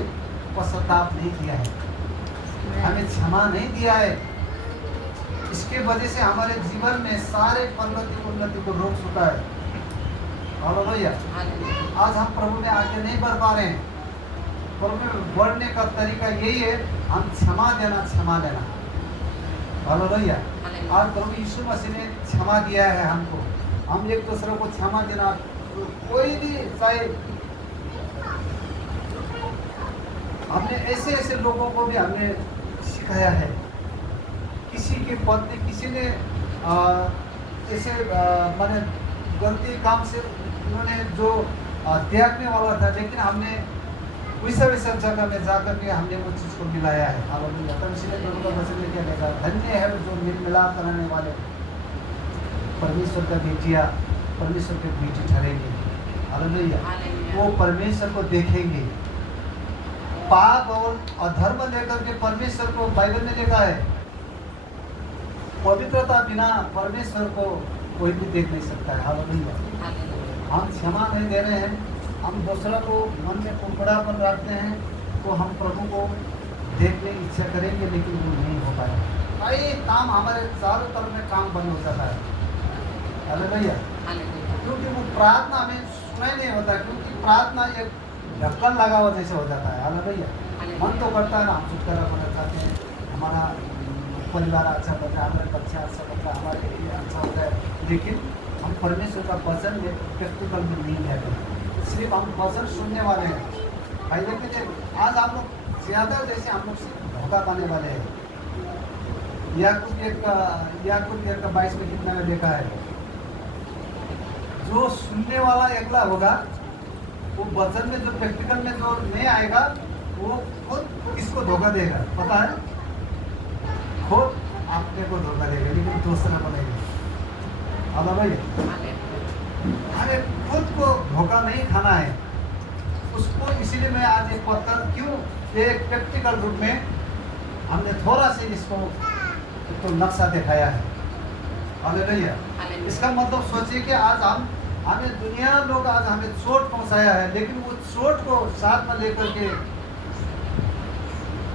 पश्चाताप नहीं किया है, हमें क्षमा नहीं दिया है। इसके वजह से हमारे जीवन में सारे प्रगति उन्नति को रोक चुका है। हालेलुया। आज हम प्रभु में आगे नहीं बढ़ पा रहे हैं। प्रभु में बढ़ने का तरीका यही है, हम क्षमा देना, क्षमा लेना। हालेलुया। आज प्रभु यीशु मसीह ने क्षमा दिया है हमको, हम एक दूसरे को क्षमा देना। कोई भी चाहे, हमने ऐसे ऐसे लोगों को भी हमने सिखाया है। किसी की पत्नी, किसी ने ऐसे माने गलती काम से उन्होंने जो त्यागने वाला था, लेकिन हमने वैसा जगह में जाकर के हमने वो चीज़ को मिलाया है। हालेलुया। तब इसलिए प्रभु का वचन में क्या लिखा, धन्य है जो मेल मिलाप कराने वाले, परमेश्वर का बेटिया, परमेश्वर के बेटी ठहरेंगे। हालेलुया। वो परमेश्वर को देखेंगे। पाप और अधर्म लेकर के परमेश्वर को, बाइबल में लिखा है, पवित्रता बिना परमेश्वर को कोई भी देख नहीं सकता है। हालेलुया। हम क्षमा नहीं दे रहे हैं, हम दूसरा को मन में कुकड़ापन रखते हैं, तो हम प्रभु को देखने की इच्छा करेंगे, लेकिन वो नहीं हो पाएगा। कई काम हमारे चारों तरफ में काम बंद हो जाता है। हालेलुया। क्योंकि वो प्रार्थना हमें सुनाई नहीं होता, क्योंकि प्रार्थना एक ढक्कन लगा हुआ जैसे हो जाता है। हालेलुया। मन तो करता है ना, हम छुटकारा पाना चाहते हैं, हमारा परिवार अच्छा बन जाए, हमारे बच्चा अच्छा बन जाए, हमारे लिए अच्छा हो जाए, लेकिन हम परमेश्वर का वचन प्रैक्टिकल में नहीं रहते, सिर्फ हम वचन सुनने वाले हैं। भाई लेकिन आज हम लोग ज़्यादा जैसे हम लोग धोखा पाने वाले हैं। याकूब एक का 22 में कितना में देखा है, जो सुनने वाला अगला होगा, वो वचन में जो प्रैक्टिकल में जो नहीं आएगा, वो खुद किसको धोखा देगा पता है, खुद अपने को धोखा देगा, लेकिन दूसरा को नहीं। अब भाई हमें खुद को धोखा नहीं खाना है उसको। इसीलिए मैं आज एक पत्थर क्यों एक प्रैक्टिकल रूप में हमने थोड़ा सा इसको तो नक्शा दिखाया है। हालेलुया। इसका मतलब सोचिए कि आज हमें दुनिया लोग आज हमें चोट पहुंचाया है, लेकिन वो चोट को साथ में लेकर के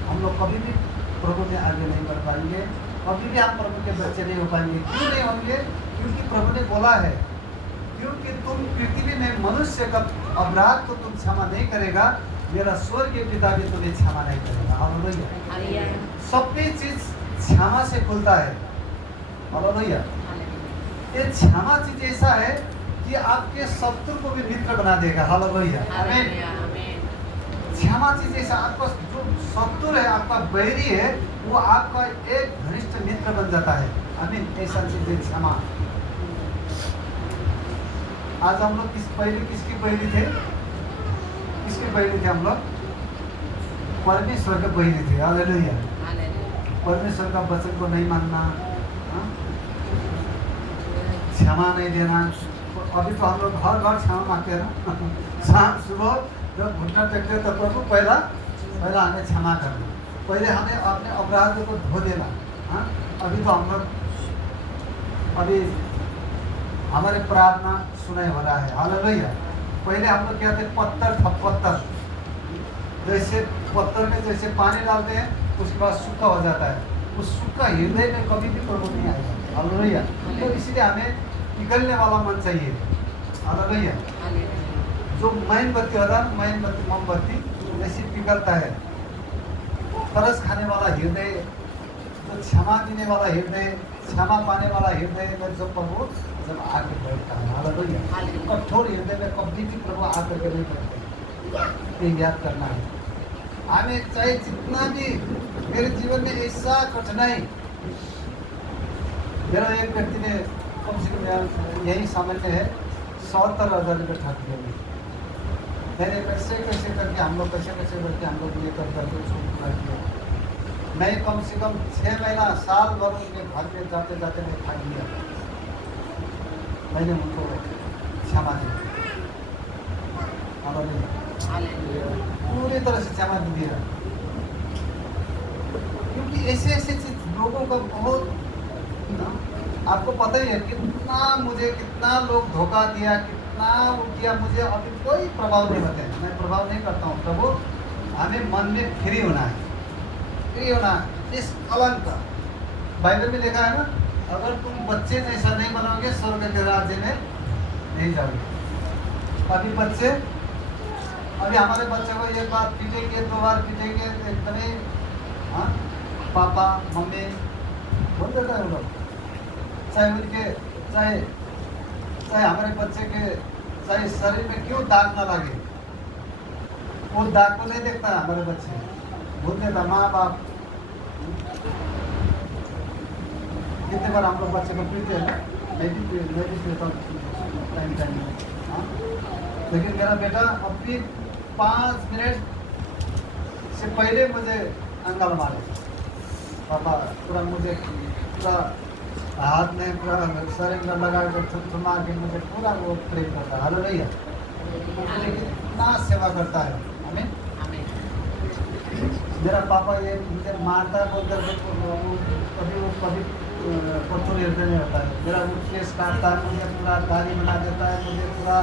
हम लोग कभी भी प्रभु में आगे नहीं बढ़ पाएंगे, कभी भी हम प्रभु के बच्चे नहीं हो पाएंगे। क्यों नहीं होंगे? क्योंकि प्रभु ने बोला है, क्योंकि तुम पृथ्वी में मनुष्य का अपराध को तुम क्षमा नहीं करेगा, मेरा स्वर्गीय पिता भी तुम्हें क्षमा नहीं करेगा। हालेलुया। सभी चीज क्षमा से खुलता है। हालेलुया। ये क्षमा चीज ऐसा है कि आपके शत्रु को भी मित्र बना देगा। हालेलुया। आमीन। क्षमा चीज ऐसा, आपका जो शत्रु है, आपका बैरी है, वो आपका एक घनिष्ठ मित्र बन जाता है। आमीन। ऐसा चीज है क्षमा। आज हम लोग किसकी बैरी थे? किसके बैरी थे हम लोग? परमेश्वर के बैरी थे। हालेलुया। परमेश्वर का वचन को नहीं मानना, क्षमा नहीं देना। अभी तो हम लोग घर घर क्षमा मांगते हैं ना। शाम सुबह जब घुटना टेकते तो प्रभु पहला हमें क्षमा करना, पहले हमें अपने अपराध को धो देना। अभी तो हम लोग हमारे प्रार्थना सुनाई हो रहा है। हालेलुया। पहले हम लोग क्या थे, पत्थर जैसे पत्थर में जैसे पानी डालते हैं, उसके बाद सूखा हो जाता है, उस सूखा हृदय में कभी भी प्रभु नहीं आएगा। हालेलुया। तो इसलिए हमें पिघलने वाला मन चाहिए। हालेलुया। जो मोमबत्ती होता है, मोमबत्ती जैसे पिघलता है, तरस खाने वाला हृदय, जो क्षमा देने वाला हृदय, क्षमा पाने वाला हृदय में जो प्रभु जब आके बैठता है। हालेलुया। कठोर हृदय में कभी भी प्रभु आकर के नहीं बैठते। ये याद करना है हमें। चाहे जितना भी मेरे जीवन में ऐसा कठिनाई, मेरा एक व्यक्ति ने कम से कम यही सामान्य है 70,000 रुपये ठग दिए। मैंने कैसे करके हम लोग कैसे करके हम लोग ये करके उसको पूरा किया। मैं कम से कम 6 महीना साल भर उनके घर पे जाते जाते मैं ठग लिया। मैंने उनको क्षमा दी, पूरी तरह से क्षमा दिया। क्योंकि ऐसे चीज लोगों का बहुत, आपको पता ही है कितना लोग धोखा दिया, कितना वो किया, मुझे अभी कोई प्रभाव नहीं होता है। मैं प्रभाव नहीं करता हूँ। प्रभु हमें मन में फ्री होना है, निष्कलंक। बाइबल में लिखा है ना, अगर तुम बच्चे जैसा नहीं बनाओगे स्वर्ग के राज्य में नहीं जाओगे। अभी बच्चे, अभी हमारे बच्चे को एक बार पीटेंगे, 2 बार पीटेंगे एकदम ही, हाँ, पापा मम्मी बोल देता है वो लोग। चाहे उनके चाहे चाहे हमारे बच्चे के चाहे शरीर में क्यों दाग ना लगे, वो दाग को नहीं देखता है हमारे बच्चे, बोल देता माँ बाप। कितने बार हम लोग बच्चे को पीते हैं, मैं भी पीता हूँ टाइम टाइम में, हाँ। लेकिन मेरा बेटा अभी 5 मिनट से पहले मुझे अंगल मारे, पापा पूरा मुझे पूरा हाथ में पूरा शरीर में लगा कर थमा के मुझे पूरा वो प्रेम करता है। हेलो भैया, कितना सेवा करता है हमें। मेरा पापा ये मुझे मारता है बोलकर कभी वो कभी पत्थर हृदय में होता है। मेरा वो केस काटता है, मुझे पूरा दाढ़ी बना देता है, मुझे पूरा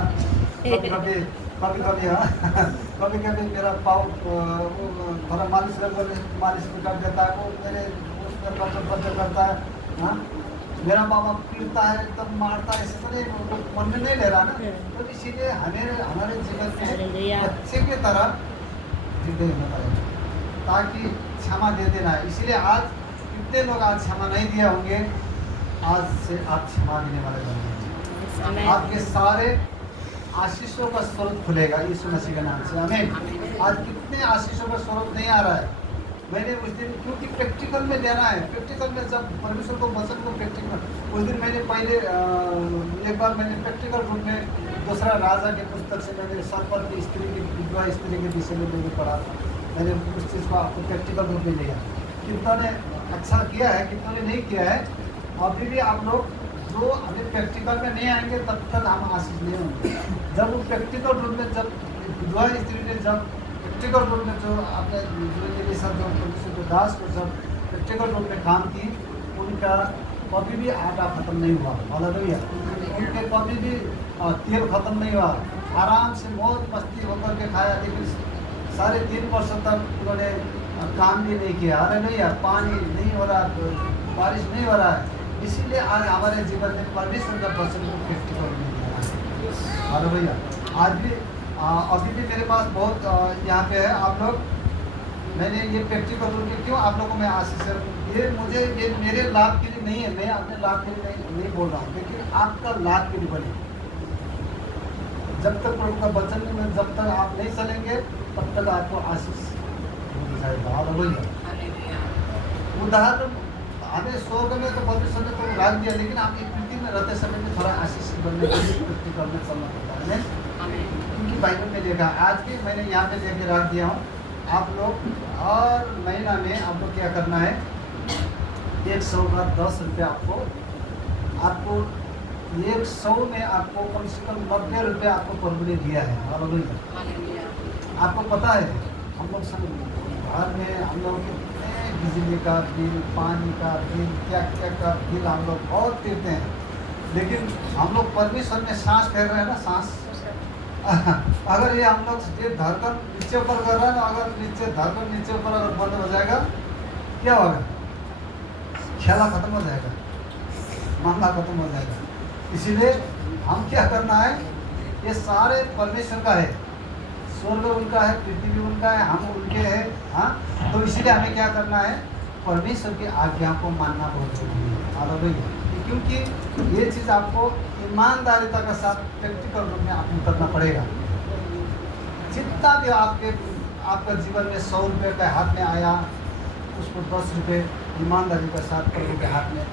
कभी हाँ कभी कभी मेरा पाँव थोड़ा मालिश भी कर देता है, वो मेरे उसमें बच्चे करता है, हाँ। मेरा पापा पीटता है, एकदम मारता है, इससे नहीं मन में नहीं ले रहा ना, तो इसीलिए हमारे जीवन में बच्चे की तरह हृदय होना पड़ेगा ताकि क्षमा दे देना है। इसीलिए आज कितने लोग आज क्षमा नहीं दिए होंगे, आज से आप क्षमा देने वाले बनेंगे, आपके सारे आशीषों का स्रोत खुलेगा यीशु मसीह के नाम से, आमीन। आज कितने आशीषों का स्रोत नहीं आ रहा है। मैंने उस दिन, क्योंकि प्रैक्टिकल में देना है, प्रैक्टिकल में जब परमेश्वर को वचन को प्रैक्टिकल, उस दिन मैंने पहले एक बार मैंने प्रैक्टिकल रूप में दूसरा राजा के पुस्तक से मैंने संपर्क की स्त्री की विधवा स्त्री के विषय में मैंने पढ़ा था। मैंने उस चीज़ को आपको प्रैक्टिकल रूप में लिया। कितना ने अच्छा किया है, कितना ने नहीं किया है। अभी भी आप लोग जो हमें प्रैक्टिकल में नहीं आएंगे तब तक हम आशीष नहीं होंगे। जब वो प्रैक्टिकल रूप में, जब विधवा स्त्री ने जब प्रैक्टिकल रूप में जो अपने जीवन के साथ जो दास को जब प्रैक्टिकल रूप में काम की, उनका कभी भी आटा खत्म नहीं हुआ। हालेलुया। उनके कभी भी तेल खत्म नहीं हुआ। आराम से मौज मस्ती होकर के खाया, लेकिन 3.5 वर्ष तक उन्होंने काम भी नहीं किया। हालेलुया। पानी नहीं हो रहा, बारिश नहीं हो रहा है। इसीलिए आज हमारे जीवन में परमेश्वर का वचन को प्रैक्टिकल नहीं किया है। हालेलुया। आज भी अभी भी मेरे पास बहुत यहाँ पे है। आप लोग, मैंने ये प्रैक्टिकल रूप में क्यों आप लोगों में आशीष है, ये मेरे लाभ के लिए नहीं है, मैं अपने लाभ के लिए नहीं बोल रहा हूँ, लेकिन आपका लाभ के लिए बने। जब तक प्रभु का वचन में जब तक आप नहीं चलेंगे तब तक आपको आशीष मिल जाएगा। हालेलुया। उदाहरण, हमें स्वर्ग में तो परमेश्वर ने तो राज दिया, लेकिन आप एक पृथ्वी में रहते समय में थोड़ा आशीष बनने के लिए प्रैक्टिकल में चलना पड़ता है। क्योंकि बाइबल में लिखा, आज भी मैंने यहाँ पे लेके रख दिया हूँ। आप लोग हर महीना में आप लोग क्या करना है, 100 का 10 रुपये आपको 100 में आपको कम से कम 90 रुपये आपको प्रभु ने दिया है। हालेलुया। आपको पता है हम लोग सब घर में हम लोग कितने बिजली का बिल, पानी का बिल, क्या क्या का बिल हम लोग बहुत देते हैं, लेकिन हम लोग परमेश्वर में सांस फेर रहे हैं ना, सांस। अगर ये हम लोग ये धड़कन नीचे ऊपर कर रहा है ना, अगर धड़कन नीचे ऊपर अगर बंद हो जाएगा, क्या होगा? खेला खत्म हो जाएगा, मामला खत्म हो जाएगा। इसीलिए हम क्या करना है, ये सारे परमेश्वर का है, स्वर्ग उनका है, पृथ्वी उनका है, हम उनके हैं। हाँ, तो इसीलिए हमें क्या करना है, परमेश्वर की आज्ञा को मानना बहुत जरूरी है। हालेलुया। क्योंकि ये चीज़ आपको ईमानदारिता के साथ प्रैक्टिकल रूप में आपको करना पड़ेगा। जितना भी आपका जीवन में 100 रुपये का हाथ में आया, उसको 10 रुपये ईमानदारी के साथ प्रभु के हाथ में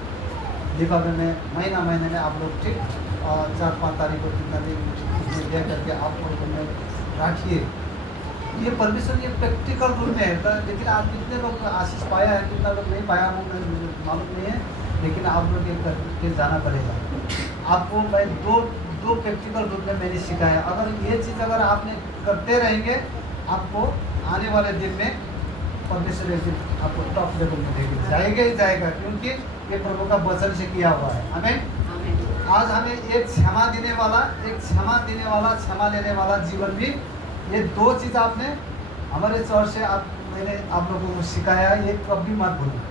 दीपावली में महीने में आप लोग ठीक 4-5 तारीख को कितना दिन ले करके आप प्रभु में रखिए। ये परमेश्वर ये प्रैक्टिकल रूप में है। लेकिन आप कितने लोग आशीष पाया है, कितना लोग नहीं पाया, मुझे मालूम नहीं है, लेकिन आप लोग ये करके जाना पड़ेगा। आपको मैं दो प्रैक्टिकल रूप में मैंने सिखाया। अगर ये चीज़ अगर आपने करते रहेंगे, आपको आने वाले दिन में परमेश्वर आपको टॉप लेवल में देगी, जाएगा ही जाएगा, क्योंकि ये प्रभु का वचन से किया हुआ है। हमें आज हमें एक क्षमा देने वाला, क्षमा लेने वाला जीवन भी, ये 2 चीज़ आपने हमारे चर्च से मैंने आप लोगों को सिखाया। ये कभी मत भूलना।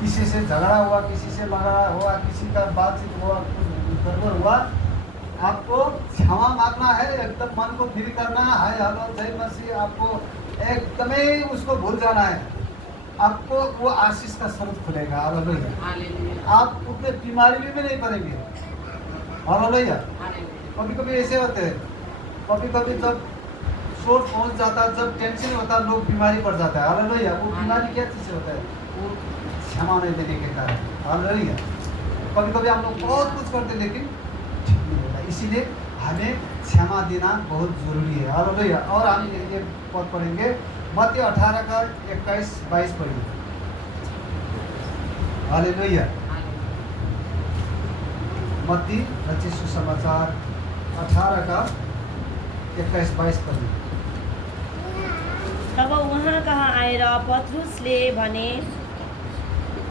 किसी से झगड़ा हुआ, किसी से लड़ा हुआ, किसी का बातचीत हुआ, कुछ गड़बड़ हुआ, आपको क्षमा मांगना है, एकदम मन को फ्री करना है, हेलो जय मसीह, आपको एकदम ही उसको भूल जाना है, आपको वो आशीष का स्रोत खुलेगा। हालेलुया। आप उतने बीमारी में भी नहीं पड़ेंगे। हालेलुया। कभी कभी ऐसे होते हैं, कभी कभी जब सोच पहुंच जाता है, जब टेंशन होता है, लोग बीमारी पड़ जाता है। हालेलुया। वो बीमारी क्या चीज़ से होता है? वो क्षमा नहीं देने के कारण। हालेलुया। कभी कभी हम लोग बहुत कुछ करते लेकिन ठीक नहीं होता, इसीलिए हमें क्षमा देना बहुत जरूरी है। हालेलुया। और हम ये पद पढ़ेंगे मत्ती 18 का 21-22 पढ़िए। हालेलुया। मत्ती रचित सुसमाचार 18 का 21-22 पढ़िए। तब उहाँ कहाँ आएर पत्रुसले भने,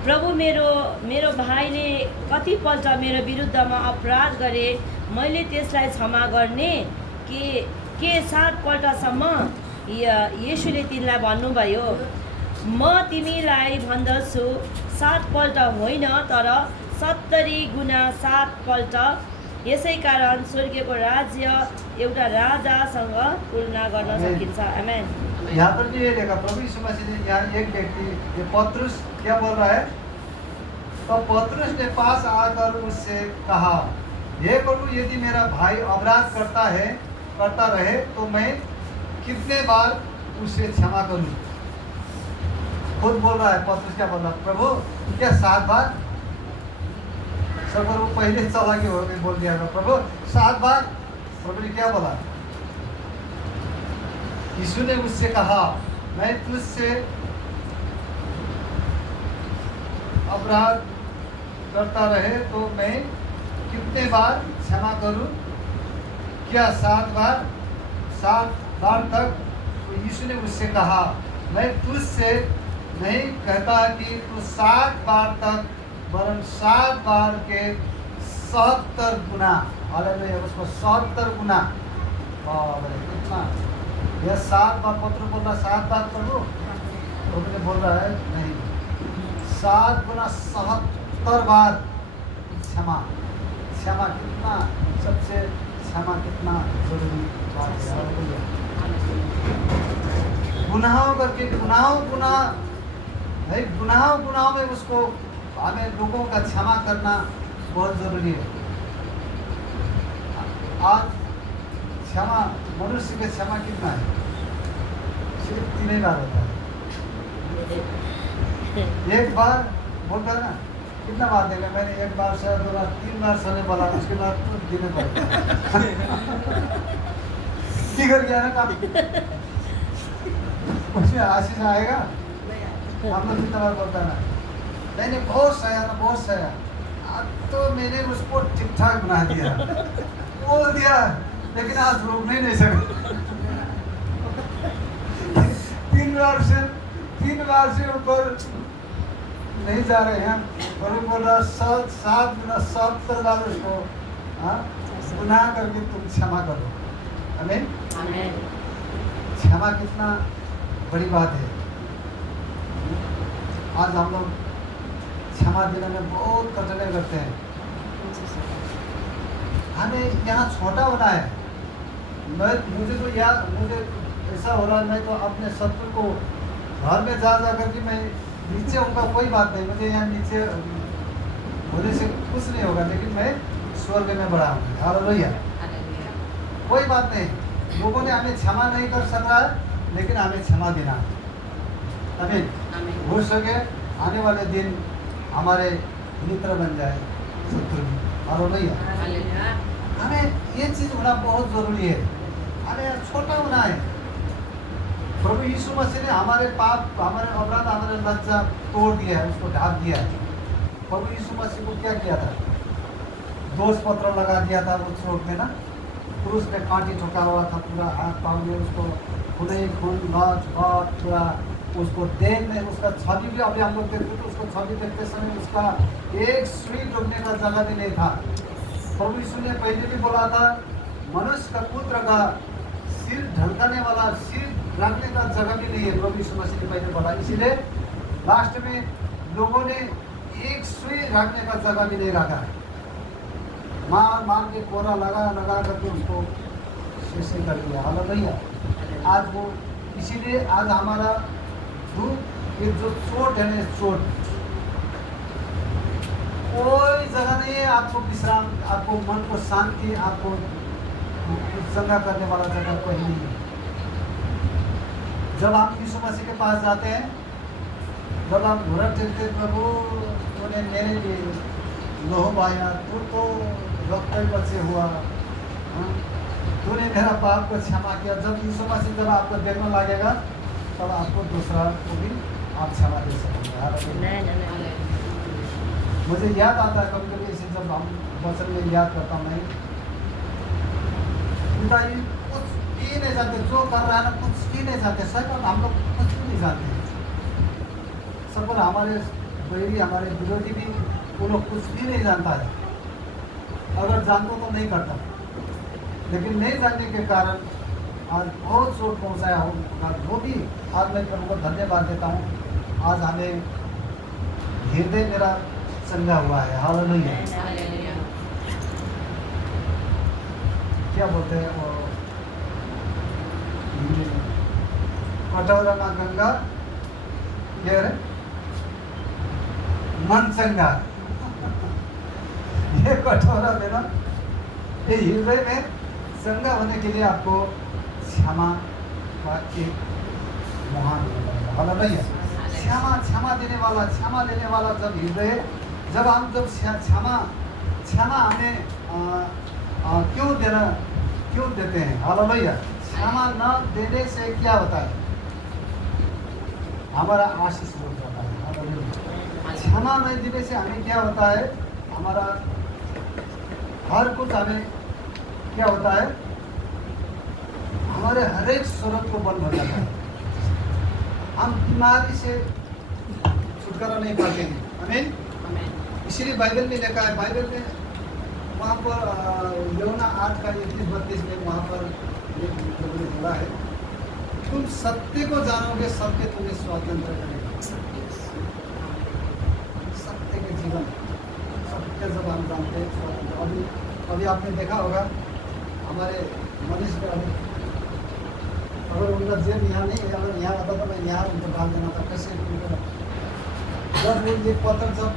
प्रभु मेरो भाइले कतिपल्ट मेरो विरुद्धमा अपराध गरे, मैले त्यसलाई क्षमा गर्ने के 7 पल्टसम्म? येशूले तिनलाई भन्नुभयो, म तिमीलाई भन्दछु 7 पल्ट होइन तर 70 गुणा 7 पल्ट। यसै कारण स्वर्गीयको राज्य एउटा राजासँग तुलना गर्न सकिन्छ। आमेन। यहाँ पर भी ये देखा, प्रभु यीशु मसीह ने यहाँ एक व्यक्ति, ये पत्रुस क्या बोल रहा है? तो पत्रुस ने पास आकर उससे कहा, हे प्रभु, यदि मेरा भाई अपराध करता रहे तो मैं कितने बार उसे क्षमा करूं? खुद बोल रहा है पत्रुस, क्या बोल रहा है? प्रभु क्या 7 बार? सब वो पहले चला के हो गए, बोल दिया था प्रभु 7 बार। प्रभु ने क्या बोला? यीशु ने उससे कहा, मैं तुझसे अपराध करता रहे तो मैं कितने बार क्षमा करूं? क्या 7 बार? 7 बार तक? तो यीशु ने उससे कहा, मैं तुझसे नहीं कहता कि तू 7 बार तक, वरन 7 बार के 70 गुना। हालेलुया। उसको 70 गुना। कितना? यह 7 बार पत्र बोल रहा, 7 बार प्रभु? प्रभु ने बोल रहा है नहीं, 7 गुना 70 बार क्षमा। क्षमा कितना, सबसे क्षमा कितना जरूरी बात है। हालेलुया। गुनाहों करके गुनाहों में उसको हमें लोगों का क्षमा करना बहुत जरूरी है। आज क्षमा, मनुष्य के क्षमा कितना है? सिर्फ 3 बार होता है। एक बार बोलता है ना, कितना बार देगा? मैंने 1 बार से 2 बार 3 बार सहने बोला, उसके बाद तो देने पड़ेगा। कर गया ना काम, उसमें आशीष आएगा। हम लोग कितना बार बोलता है ना, मैंने बहुत सहा, अब तो मैंने उसको ठीक ठाक बना दिया, बोल दिया, लेकिन आज रोक नहीं सके। 3 बार से ऊपर नहीं जा रहे हैं। और बोल रहा 7 गुना 70 बार उसको गुनाह करके तुम क्षमा करो। आमीन। क्षमा कितना बड़ी बात है। आज हम लोग क्षमा देने में बहुत कठिनाई करते हैं। हमें यहाँ छोटा होना है। मुझे ऐसा हो रहा है, मैं तो अपने शत्रु को घर में जा करके मैं नीचे होगा, कोई बात नहीं, मुझे यहाँ नीचे होने से कुछ नहीं होगा, लेकिन मैं स्वर्ग में बड़ा हूँ। हालेलुया। कोई बात नहीं, लोगों ने हमें क्षमा नहीं कर सका, लेकिन हमें क्षमा देना। आमीन। हो सके आने वाले दिन हमारे मित्र बन जाए शत्रु। हालेलुया। हमें ये चीज़ होना बहुत ज़रूरी है। हमें छोटा होना है। प्रभु यीशु मसीह ने हमारे पाप, हमारे अपराध, हमारे लज्जा तोड़ दिया है, उसको ढाक दिया है। प्रभु यीशु मसीह को क्या किया था? दोष पत्र लगा दिया था वो चोट में ना, क्रूस में कांटी ठोका हुआ था, पूरा हाथ पाँव में उसको खून पूरा उसको देह में उसका छवि भी, अभी हम लोग देखते तो उसको छवि देखते समय उसका एक सुई डूबने का जगह भी नहीं था। प्रभु यीशु ने पहले भी बोला था, मनुष्य का पुत्र का सिर ढलकाने वाला, सिर रखने का जगह भी नहीं है। प्रभु यीशु मसीह ने पहले बोला, इसीलिए लास्ट में लोगों ने एक सुई रखने का जगह भी नहीं रखा। मार मार के कोरा लगा लगा करके उसको शेषे कर दिया। हालेलुया। आज वो इसीलिए आज हमारा दुख ये जो चोट है ना, चोट कोई जगह नहीं है आपको विश्राम, आपको मन को शांति, आपको चंगा करने वाला जगह कोई नहीं है। जब आप यीशु मसीह के पास जाते हैं, जब आप घुरा टेकते, प्रभु तूने मेरे लिए लोह बहाया, तू तो रक्त से हुआ, हाँ? तूने मेरा पाप को क्षमा किया। जब यीशु मसीह जब आपको देखने लगेगा तब आपको दूसरा को भी आप क्षमा दे सकेंगे। हालेलुया। मुझे याद आता है कभी कभी इसे जब हम वचन में याद करता हूँ, नहीं पिताजी कुछ भी नहीं जानते, जो कर रहा है ना कुछ भी नहीं जानते, सर पर हम लोग कुछ भी नहीं जानते। सब पर हमारे बैरी, हमारे विरोधी भी वो लोग कुछ भी नहीं जानता है। अगर जानता तो नहीं करता, लेकिन नहीं जानने के कारण आज बहुत चोट पहुँचाया हो। वो भी आज मैं प्रभु को धन्यवाद देता हूँ। आज हमें हृदय मेरा चंगा हुआ है। हालेलुया। क्या बोलते हैं वो कटोरा में गंगा ये रे मन चंगा। ये कटोरा में ना, ये हृदय में चंगा होने के लिए आपको क्षमा का एक महान हालेलुया। क्षमा देने वाला जब हृदय, जब हम जब क्षमा हमें क्यों देते हैं। हालेलुया। क्षमा न देने से क्या होता है, हमारा आशीष हो जाता है। हालेलुया। क्षमा नहीं देने से हमें क्या होता है, हमारा हर कुछ हमें क्या होता है, हमारे हर एक स्रोत को बंद हो जाता है। हम बीमारी से छुटकारा नहीं पाते हैं। आमीन। इसीलिए बाइबल में लिखा है, बाइबल में वहाँ पर यूहन्ना 8:31-32 में वहाँ पर बोला है, तुम सत्य को जानोगे, सत्य तुम्हें स्वतंत्र करेगा। सत्य के जीवन, सत्य जब हम जानते हैं स्वतंत्र। अभी आपने देखा होगा हमारे मनुष्य का, अगर उनका जेब यहाँ नहीं है, अगर यहाँ आता तो मैं यहाँ उनको डाल देना था। कैसे जब वो ये पत्थर जब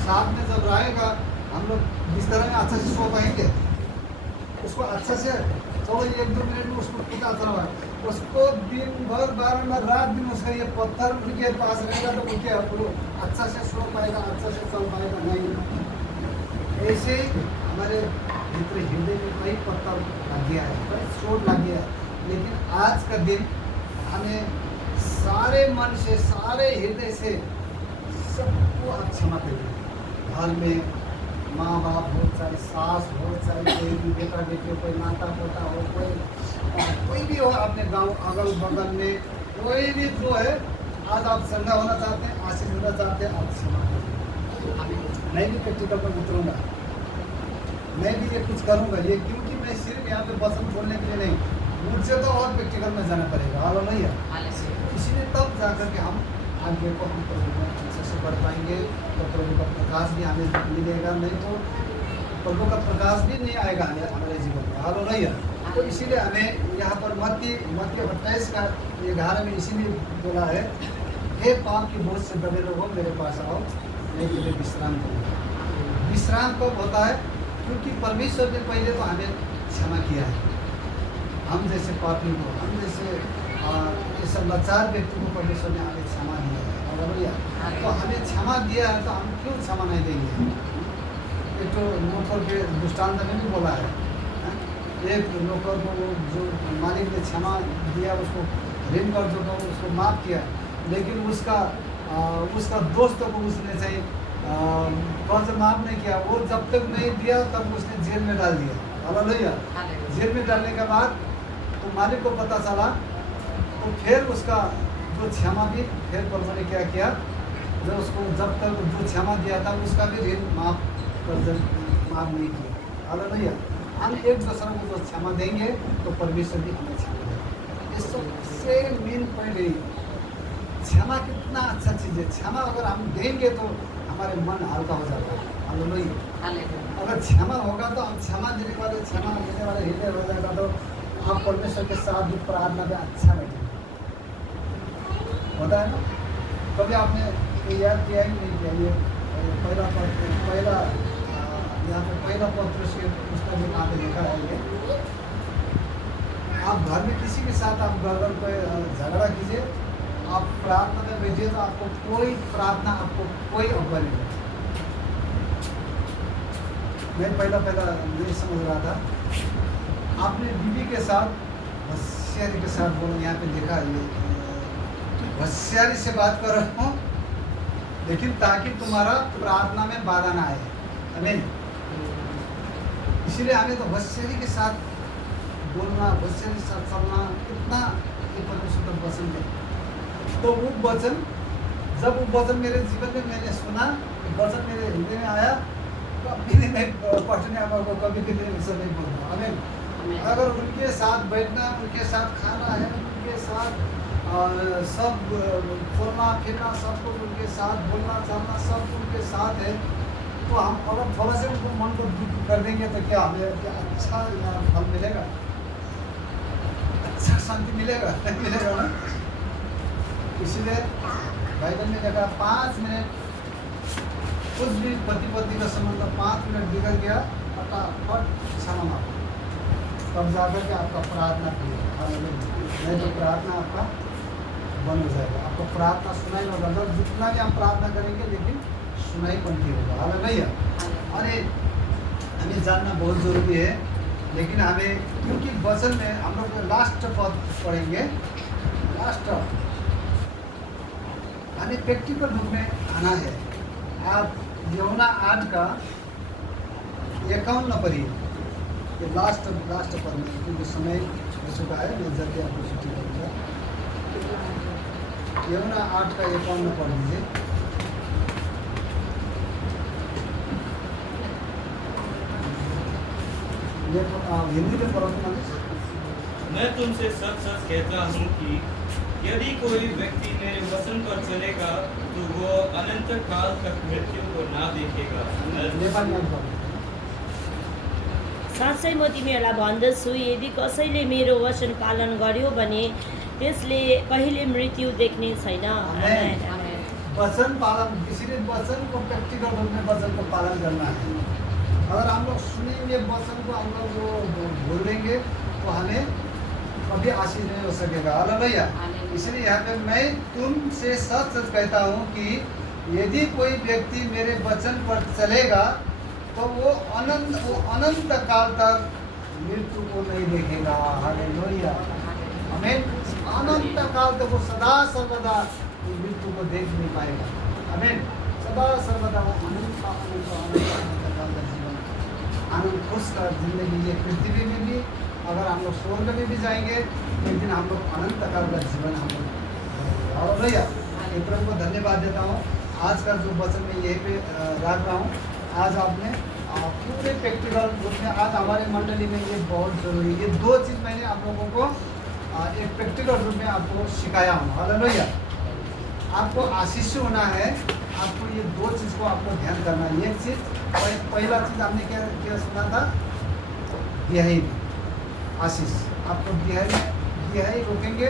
साथ में जब रहेगा, हम लोग बिस्तर में अच्छा से सो पाएंगे। उसको अच्छा से थोड़ा 1-2 मिनट में उसको पता चला, उसको दिन भर बारंबार रात दिन उसका ये पत्थर उनके पास रहेगा तो उनके अच्छा से सो पाएगा, अच्छा से चल पाएगा नहीं। ऐसे ही हमारे भीतर हृदय में कई पत्थर लग गया है, कई चोट लग गया है। लेकिन आज का दिन हमें सारे मन से, सारे हृदय से सबको आप क्षमा करिए। घर में माँ बाप हो, चाहे सास हो, चाहे कोई भी बेटा बेटी, कोई माता पोता हो, कोई भी हो, अपने गांव अगल बगल में कोई भी जो है, आज आप चंगा होना चाहते हैं, आशीष होना चाहते हैं, आप क्षमा करिए। मैं भी प्रैक्टिकल में उतरूँगा, मैं भी ये कुछ करूँगा, ये क्योंकि मैं सिर्फ यहाँ पे वचन छोड़ने के लिए नहीं, मुझसे तो और प्रैक्टिकल में जाना पड़ेगा। हालेलुया। इसलिए तब जाकर के हम आगे को हम प्रभु में अच्छे से बढ़ पाएंगे, तो प्रभु का प्रकाश भी हमें मिलेगा, नहीं तो प्रभु का प्रकाश भी नहीं आएगा हमारे जीवन में। हालेलुया। तो इसीलिए हमें यहाँ पर मत्ती 28:11 में इसीलिए बोला है, हे पाप की बोझ से दबे लोगों मेरे पास आओ, मैं तुम्हें विश्राम दूँगा। विश्राम कब होता है, क्योंकि परमेश्वर ने पहले तो हमें क्षमा किया है। हम जैसे पापी को, हम जैसे ये सब लाचार व्यक्ति को परमेश्वर ने हमें क्षमा दिया है। हालेलुया। तो हमें क्षमा दिया है तो हम क्यों क्षमा नहीं देंगे। एक तो नौकर के दृष्टांत में भी बोला है, एक नौकर को जो मालिक ने क्षमा दिया, उसको ऋण कर्ज को उसको माफ़ किया, लेकिन उसका दोस्त को उसने चाहिए कर्ज माफ़ नहीं किया। वो जब तक नहीं दिया तब उसने जेल में डाल दिया। हालेलुया। जेल में डालने के बाद तो मालिक को पता चला, तो फिर उसका जो क्षमा भी फिर प्रभु ने क्या किया, जो उसको जब तक जो क्षमा दिया था उसका भी ऋण माफ़ नहीं किया। हालेलुया। हम एक दूसरे को जो क्षमा देंगे तो परमेश्वर भी हमें क्षमा देगा। ये सबसे मेन पॉइंट है। क्षमा कितना अच्छा चीज़ है। क्षमा अगर हम देंगे तो हमारे मन हल्का हो जाता है। हालेलुया। अगर क्षमा होगा तो हम क्षमा देने वाले हृदय हो जाएगा तो आप परमेश्वर के साथ भी प्रार्थना में अच्छा लगेगा। होता है ना? कभी आपने ये याद किया ही नहीं किया? ये पहला यहाँ पे पहला पत्र से पुस्तक में कहाँ पे लिखा है ये, आप घर में किसी के साथ आप अगर कोई झगड़ा कीजिए, आप प्रार्थना में बैठिए तो आपको कोई प्रार्थना, आपको कोई अगुवा नहीं देगा। मैं पहला नहीं समझ रहा था। आपने बीवी के साथ होशियारी के साथ बोलो, यहाँ पे लिखा है ये, होशियारी से बात कर रहा हूँ लेकिन ताकि तुम्हारा प्रार्थना में बाधा ना आए। आमीन। इसीलिए हमें तो होशियारी के साथ बोलना, होशियारी के साथ चलना, कितना ये परमेश्वर का वचन है। तो वो वचन, जब वो वचन मेरे जीवन में मैंने सुना, वचन मेरे हृदय में आया, कभी नहीं पढ़ने को कभी भी नहीं बोलूँगा। आमीन। अगर उनके साथ बैठना, उनके साथ खाना है, उनके साथ सब बोलना फिरना, सब कुछ उनके साथ बोलना चालना सब उनके साथ है, तो हम अगर थोड़ा से उनको मन को दुख कर देंगे तो क्या हमें क्या अच्छा फल मिलेगा? अच्छा शांति मिलेगा? नहीं मिलेगा ना? इसलिए बाइबल में देखा 5 मिनट कुछ भी पति पत्नी का संबंध 5 मिनट बिगड़ गया, फटाफट क्षमा मांगो, तब जाकर के आपका प्रार्थना करिएगा। नहीं तो प्रार्थना आपका बंद हो जाएगा, आपको प्रार्थना सुनाई होगा। अगर जितना भी हम प्रार्थना करेंगे लेकिन सुनाई बनती होगा। हालेलुया। अरे हमें जानना बहुत ज़रूरी है, लेकिन हमें क्योंकि वचन में हम लोग लास्ट पद पढ़ेंगे, लास्ट हमें प्रैक्टिकल रूप में आना है। आप यूहन्ना 8 का 51 पढ़िए, ये लास्ट पद में, क्योंकि समय हो चुका है, मैं जल्दी आपको छुट्टी करूँगा। यूहन्ना 8 का 51 पढ़ लीजिए। हिंदी में पढ़ो। मैं तुमसे सच सच कहता हूँ कि यदि कोई व्यक्ति मेरे वचन पर चलेगा तो वो अनंत काल तक मृत्यु को ना देखेगा। साँच्चै म तिमीहरूलाई भन्दछु, यदि कसैले मेरो वचन पालन गर्यो भने त्यसले कहिले मृत्यु देख्ने छैन। वचन पालन, इसीलिए वचन को प्रैक्टिकल रूप में वचन को पालन करना है। अगर हम लोग सुनेंगे वचन को, हम लोग भूल देंगे तो हमें कभी आशीष नहीं हो सकेगा। हालेलुया। इसलिए यहाँ पे मैं तुमसे सच सच कहता हूँ कि यदि कोई व्यक्ति मेरे वचन पर चलेगा तो वो अनंत काल तक मृत्यु को नहीं देखेगा। हालेलुया। आमीन। अनंत काल तक वो सदा सर्वदा मृत्यु को देख नहीं पाएगा। आमीन। सदा सर्वदा वो अनंत काल का जीवन, आनंद खुश का जिंदगी, ये पृथ्वी में भी, अगर हम लोग स्वर्ग में भी जाएंगे एक दिन हम लोग अनंत काल का जीवन हम लोग। और भैया एक प्रभु को धन्यवाद देता हूँ। आज का जो वचन में यहीं पे रख रहा हूँ, आज आपने पूरे प्रैक्टिकल रूप में, आज हमारे मंडली में ये बहुत जरूरी, ये 2 चीज़ मैंने आप लोगों को एक प्रैक्टिकल रूप में आपको सिखाया हूँ। हालेलुया। आपको आशीष होना है, आपको ये 2 चीज़ को आपको ध्यान करना है। एक चीज़, पहला चीज़ आपने क्या सुना था? यही आशीष। आपको दिहाई रोकेंगे,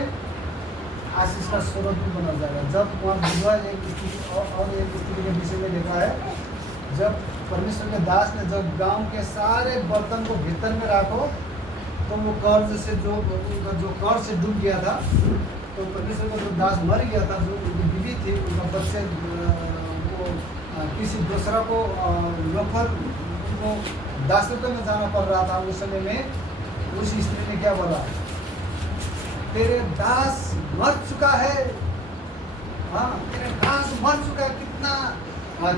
आशीष का स्रोत भी बना जाएगा। जब वहाँ विधवा एक स्त्री और एक स्त्री के विषय में देखा है, जब परमेश्वर के दास ने जब गांव के सारे बर्तन को भीतर में रखो तो वो कर्ज से जो कर्ज से डूब गया था, तो परमेश्वर का जो दास मर गया था, जो उनकी बीवी थी, उनका बच्चे वो किसी दूसरा को नौकर को दासत्व में जाना पड़ रहा था। उस समय में उस स्त्री ने क्या बोला? तेरे दास मर चुका है। हाँ, तेरे दास मर चुका है। कितना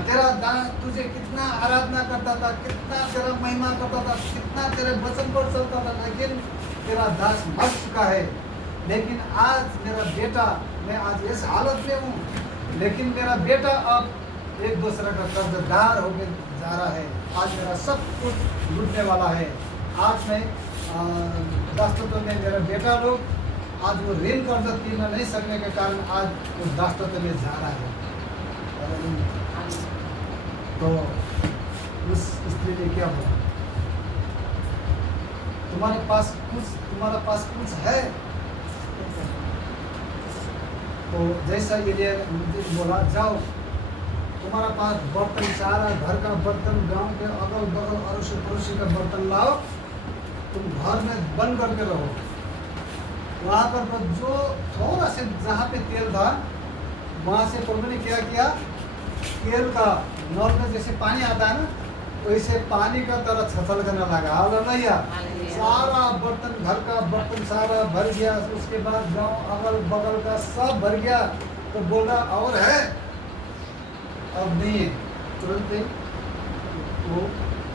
तेरा दास तुझे कितना आराधना करता था, कितना तेरा महिमा करता था, कितना तेरे वचन पर चलता था, लेकिन तेरा दास मर चुका है। लेकिन आज मेरा बेटा, मैं आज इस हालत में हूँ, लेकिन मेरा बेटा अब एक दूसरे का कर्जदार होकर जा रहा है। आज मेरा सब कुछ लूटने वाला है। आज मैं दासत्व में मेरा बेटा लोग आज वो ऋण कर्ज तीरना नहीं सकने के कारण आज वो दासत्व में जा रहा है। तो उस स्त्री ने क्या बोला, तुम्हारा पास कुछ है? तो जैसा एलिया ने बोला, जाओ तुम्हारा पास बर्तन सारा, घर का बर्तन, गांव के अगल बगल अड़ोसी पड़ोसी का बर्तन लाओ, तुम घर में बंद करके रहो। वहाँ पर जो थोड़ा से जहाँ पे तेल था, वहाँ से प्रभु ने क्या किया, तेल का नल में जैसे पानी आता है ना, वैसे पानी का तरह छलकने लगा। हालेलुया। सारा बर्तन, घर का बर्तन सारा भर गया। उसके बाद गांव अगल बगल का सब भर गया। तो बोल रहा और है? अब नहीं है। तुरंत ही वो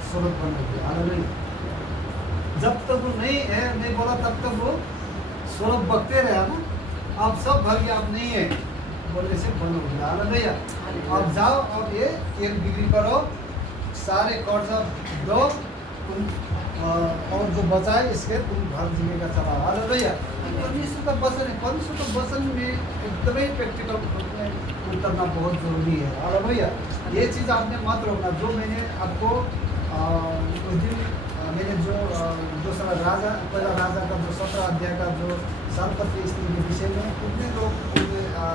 सूरत बन गया। हालेलुया। जब तक वो नहीं है, नहीं बोला, तब तक वो सूरत बकते रहा ना। अब सब भर गया, अब नहीं है बोलने से बंद हो गया। हालेलुया। अब जाओ, अब ये तेल बिक्री करो, सारे कर्जा दो तुम, और जो बचाए इसके तुम घर जीने का चलाओ। हालेलुया। परमेश्वर का वचन है। परमेश्वर का वचन में एकदम ही प्रैक्टिकल उतरना बहुत जरूरी है। हालेलुया। ये चीज़ आपने मत रोकना। जो मैंने आपको उस दिन मैंने जो दूसरा राजा, पहला राजा का जो 17 अध्याय का जो सर्वपति स्त्री के विषय में कितने लोग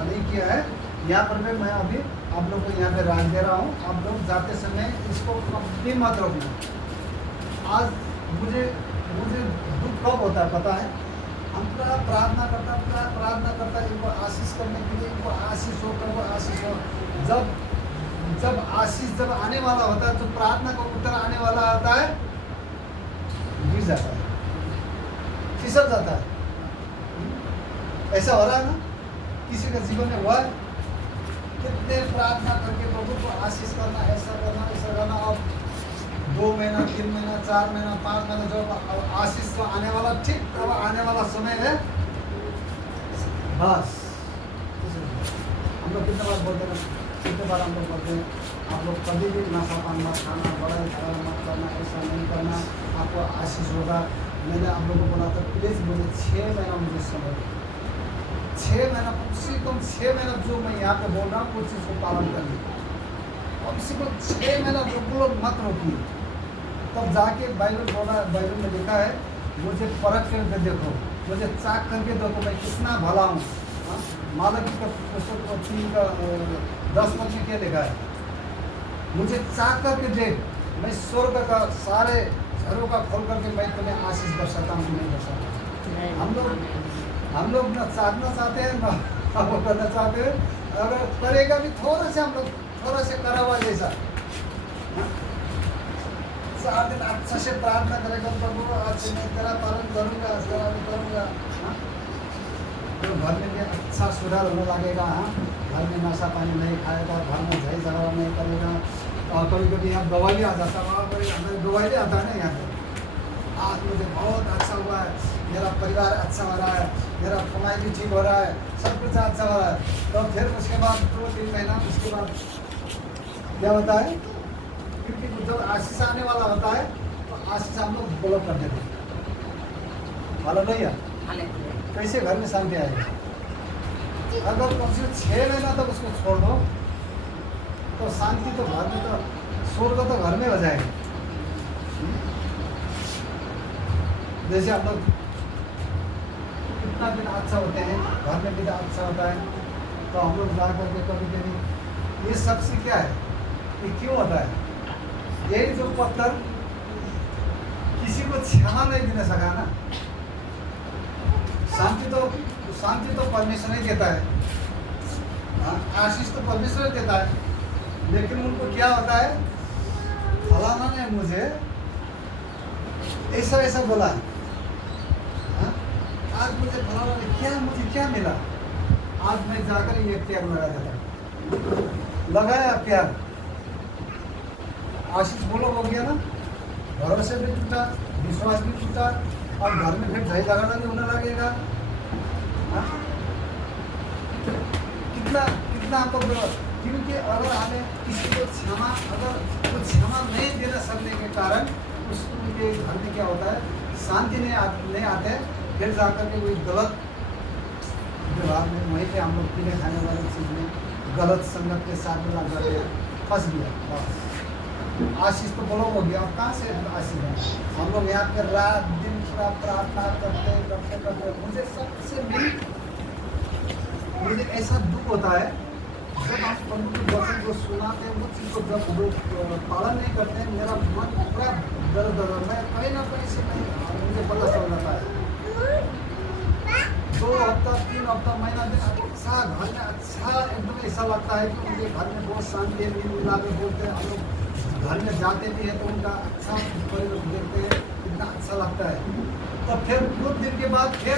नहीं किया है, यहाँ पर मैं अभी आप लोग को यहाँ पे राज दे रहा हूँ। आप लोग जाते समय इसको कभी मत रोकना। आज मुझे दुख कब होता है पता है? हम पूरा प्रार्थना करता है इनको आशीष करने के लिए, इनको आशीष हो। जब आशीष जब आने वाला होता है, तो प्रार्थना का उत्तर आने वाला आता है, गिर जाता है, फिसल जाता है। ऐसा हो रहा है ना, किसी का जीवन में हुआ है? कितने प्रार्थना करके प्रभु को आशीष करना, ऐसा करना। अब 2 महीना, 3 महीना, 4 महीना, 5 महीना, जब आशीष तो आने वाला, ठीक अब आने वाला समय है, बस हम लोग कितने बार बोलते हैं, कितने बार हम लोग बोलते हैं, आप लोग कभी भी नशा पान मत खाना, बड़ा झगड़ा मत करना, ऐसा नहीं करना, आपको आशीष होगा। मैंने आप लोगों को बोला था, प्लीज़ मुझे 6 महीना मुझे समय, 6 महीना, कम से कम 6 महीना जो मैं यहाँ पे बोल रहा हूँ उस चीज़ को पालन करिए। कम से कम 6 महीना बिल्कुल मत रोकिए। तब जाके बाइबल बोला, बाइबल में लिखा है, मुझे परख करके देखो, मुझे चाक करके देखो मैं कितना भला हूँ। मालकी का पुस्तक 3 का 10 पद में क्या लिखा है? मुझे चाक करके देख, मैं स्वर्ग का सारे घरों का खोल करके मैं तुम्हें आशीष बरसाता हूँ कि नहीं बरसाता। हम लोग ना चाहना चाहते हैं ना वो करना चाहते हैं। अगर करेगा भी थोड़ा सा, हम लोग थोड़ा से करा हुआ जैसा 4 दिन अच्छा से प्रार्थना करेगा, प्रभु आज मैं तेरा पालन करूँगा। तो घर में भी अच्छा सुधार होने लगेगा। घर में नशा पानी नहीं खाएगा, घर में झई झगड़ा नहीं करेगा। और कभी कभी यहाँ गवाही आ जाता है, वहाँ पर हमें गवाही आता है ना, यहाँ पर आज मुझे बहुत अच्छा हुआ है, मेरा परिवार अच्छा हो रहा है, मेरा कमाई भी ठीक हो रहा है, सब कुछ अच्छा हो रहा है। तो फिर उसके बाद 2-3 महीना उसके बाद क्या होता है? क्योंकि जब आशीष आने वाला होता है तो आशीष हम लोग ब्लॉक कर देते हैं। हालेलुया। कैसे घर में शांति आएगी? अगर कम से कम 6 महीना तक उसको छोड़ दो तो शांति तो घर में, तो स्वर्ग तो घर में हो जाएगी। जैसे हम लोग कितना दिन अच्छा होते हैं, घर में भी अच्छा होता है, तो हम लोग जा करके कभी कभी ये सबसे क्या है, ये क्यों होता है? यही जो पत्थर किसी को क्षमा नहीं देने सका ना, शांति तो परमेश्वर ही देता है, आशीष तो परमेश्वर ही देता है। लेकिन उनको क्या होता है, फलाना ने मुझे ऐसा बोला है, आज मुझे फलाना ने मुझे क्या मिला, आज मैं जाकर ये प्यार लगा देता, लगाया प्यार, आशीष बोलो हो गया ना, भरोसे भी टूटा, विश्वास भी टूटा, और घर में फिर झई झगड़ा भी होने लगेगा। कितना आपको, क्योंकि अगर हमें किसी को क्षमा नहीं देना सकने के कारण उनके घर में क्या होता है, शांति नहीं आते, फिर जाकर के वही गलत व्यवहार में, वहीं पे हम लोग पीने खाने वाली चीज़ में गलत संगत के साथ में लग जाते हैं, फंस गया बस। आशीष तो ब्लॉक हो गया, अब कहाँ से आशीष है? हम लोग यहाँ पे रात दिन पूरा प्रार्थना करते करते करते मुझे सबसे मुझे ऐसा दुख होता है जब हम प्रभु के वचन को सुनाते हैं, वो चीज़ को जब लोग पालन नहीं करते हैं, मेरा मन पूरा दर्द दर्द मैं कहीं ना कहीं से मुझे पता चल जाता है। 2 हफ्ता 3 हफ्ता महीना दिन अच्छा घर में अच्छा एकदम ऐसा लगता है कि मुझे घर में बहुत शांति है, मिल मिला के बोलते हैं, हम लोग घर में जाते भी हैं तो उनका अच्छा परिवेश देखते हैं, इतना अच्छा लगता है। तो फिर कुछ दिन के बाद फिर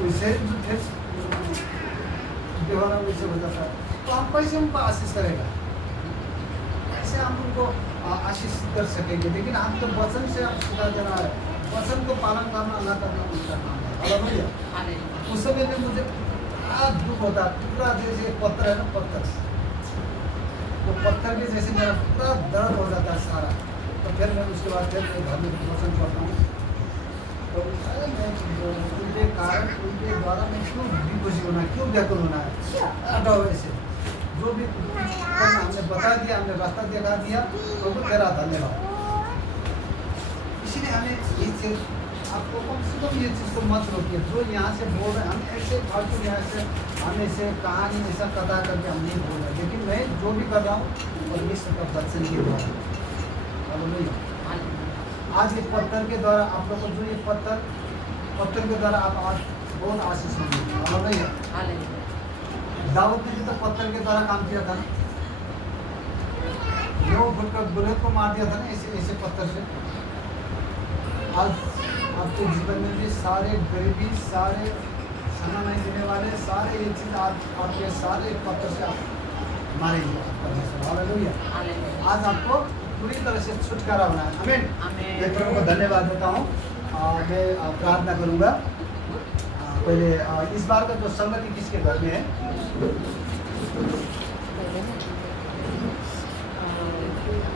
वैसे फिर व्यवहार वैसे हो जाता है, तो हम कैसे उनको आशीष करेगा, कैसे हम उनको आशीष कर सकेंगे? लेकिन हम तो वचन से आप सिखा देना है, वचन को पालन करना ना करना उनका काम है। हालेलुया। उस समय में मुझे बड़ा दुख होता है, पूरा जैसे पत्थर है ना, पत्थर तो पत्थर के जैसे मेरा पूरा दर्द हो जाता है सारा। तो फिर मैं उसके बाद फिर मैं घर में वचन पढ़ता हूँ, तो उनके कारण उनके द्वारा मैं क्यों खुशी होना, क्यों व्याकुल होना है, हटाओ ऐसे जो भी हमने बता दिया, हमने रास्ता दिखा दिया, तो वो तेरा धन्यवाद। इसीलिए हमें ये चीज़ आपको कम से कम ये चीज़ को मत रोकिए, जो यहाँ से बोल रहे हैं हम ऐसे फालतू यहाँ से हम ऐसे कहानी ऐसा कथा करके हम नहीं बोल रहे, लेकिन मैं जो भी कर रहा हूँ परमेश्वर का वचन के द्वारा। आज ये पत्थर के द्वारा आप लोगों को जो ये पत्थर के द्वारा आप आज बहुत आशीष होंगे। दाऊद ने तो पत्थर के द्वारा काम किया था ना, बुलेट को मार दिया था ना ऐसे ऐसे पत्थर से। आज आपके जीवन में भी सारे गरीबी, सारे खाना नहीं देने वाले, सारे ये चीज़ आपके सारे पत्थर से आप मारेंगे। हालेलुया। आज आपको पूरी तरह से छुटकारा होना है। आमीन। मैं प्रभु को धन्यवाद देता हूँ। मैं प्रार्थना करूँगा। पहले इस बार का जो संगति किसके घर में है?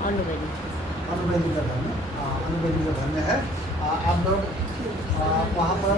अनुबेदी का घर में, अनुबेदी का घर में है। आप लोग वहाँ पर